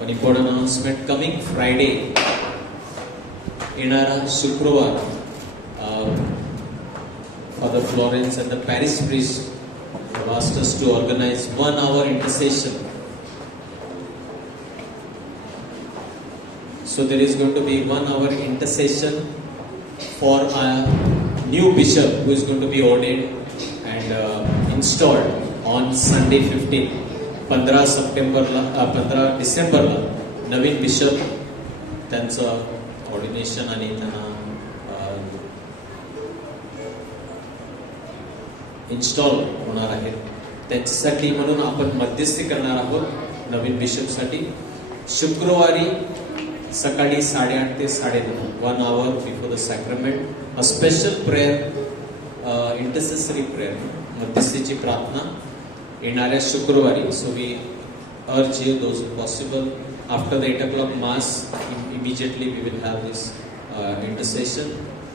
One important announcement. Coming Friday, येणारा शुक्रवार, Father Florence and the parish priest have asked us to organize 1 hour intercession. So there is going to be 1 hour intercession for a new bishop who is going to be ordained and installed on Sunday 15. 15 डिसेंबरला नवीन bishop त्यांचं ordination आणि त्यांना install होणार आहेत. त्याच्यासाठी म्हणून आपण मध्यस्थी करणार आहोत नवीन बिशपसाठी. शुक्रवारी सकाळी 8:30 ते 9:30, 1 hour before the sacrament, a special prayer, intercessory prayer, मध्यस्थीची प्रार्थना येणाऱ्या शुक्रवारी. So we urge you, those who possible, after the 8 o'clock mass, immediately we will have this intercession,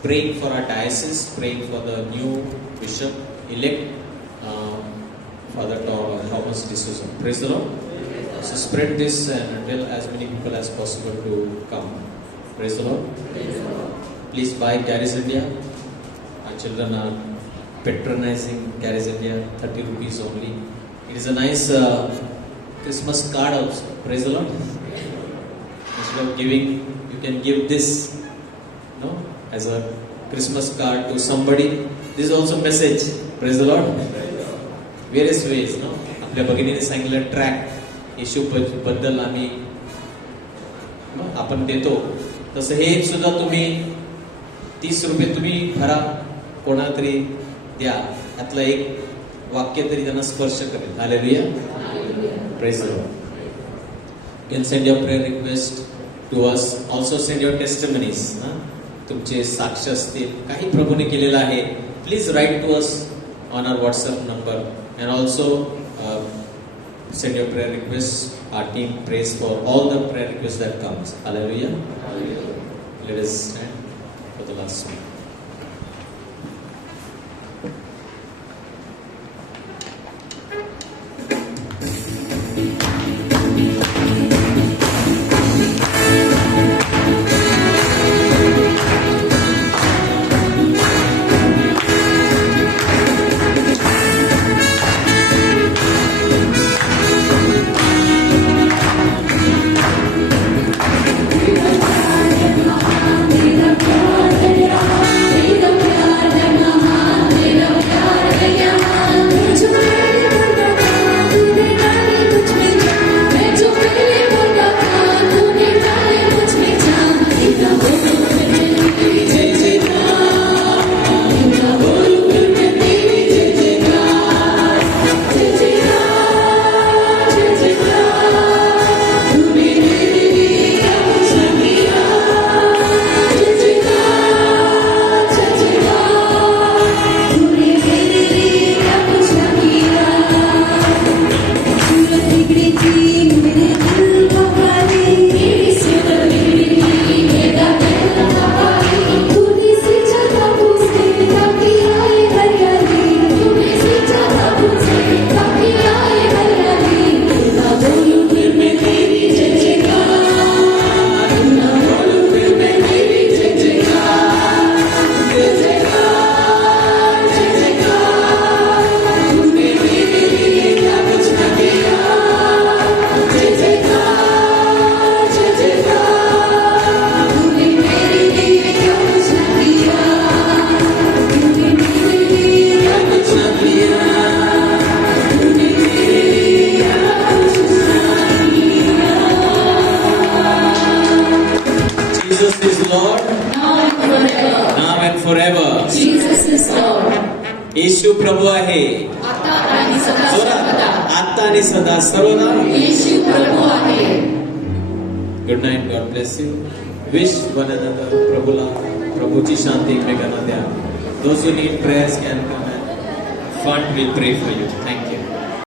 praying for our diocese, praying for the new bishop elect, Father Thomas D'Souza. Praise the Lord. So spread this and tell as many people as possible to come. Praise the Lord. Please buy Caris India. Our children are patronizing Caris India, 30 rupees only. It is a nice Christmas card also. Praise the Lord. Instead of giving, you can give this, no, as a Christmas card to somebody. This is also message. Praise the Lord. Various ways, no. आपल्या भगिनीने सांगितलं track येशू बद्दल आम्ही आपण देतो, तसं हे सुद्धा तुम्ही 30 रुपये तुम्ही भरा, कोणाला तरी द्या, त्यातलं एक वाक्य तरी त्यांना स्पर्श करेल. Hallelujah. Praise the Lord. You can send your prayer request to us. Also send your testimonies. तुमचे साक्ष असतील, काही प्रभूने केलेलं आहे, please write to us on our WhatsApp number, and also send your prayer requests. Our team prays for all the prayer requests that comes. Hallelujah. Let us stand for the last song. Hallelujah. Jesus is Lord now and forever. now and forever. Jesus is Lord. येशू प्रभू आहे. आता आणि सदा जोरात. सर्वदा. आता आणि सदा सर्वदा. येशू प्रभू आहे. Good night. God bless you. Wish one another. प्रभूची शांती एकमेकांना द्या. Those who need prayers can come and fund will pray for you. Thank you.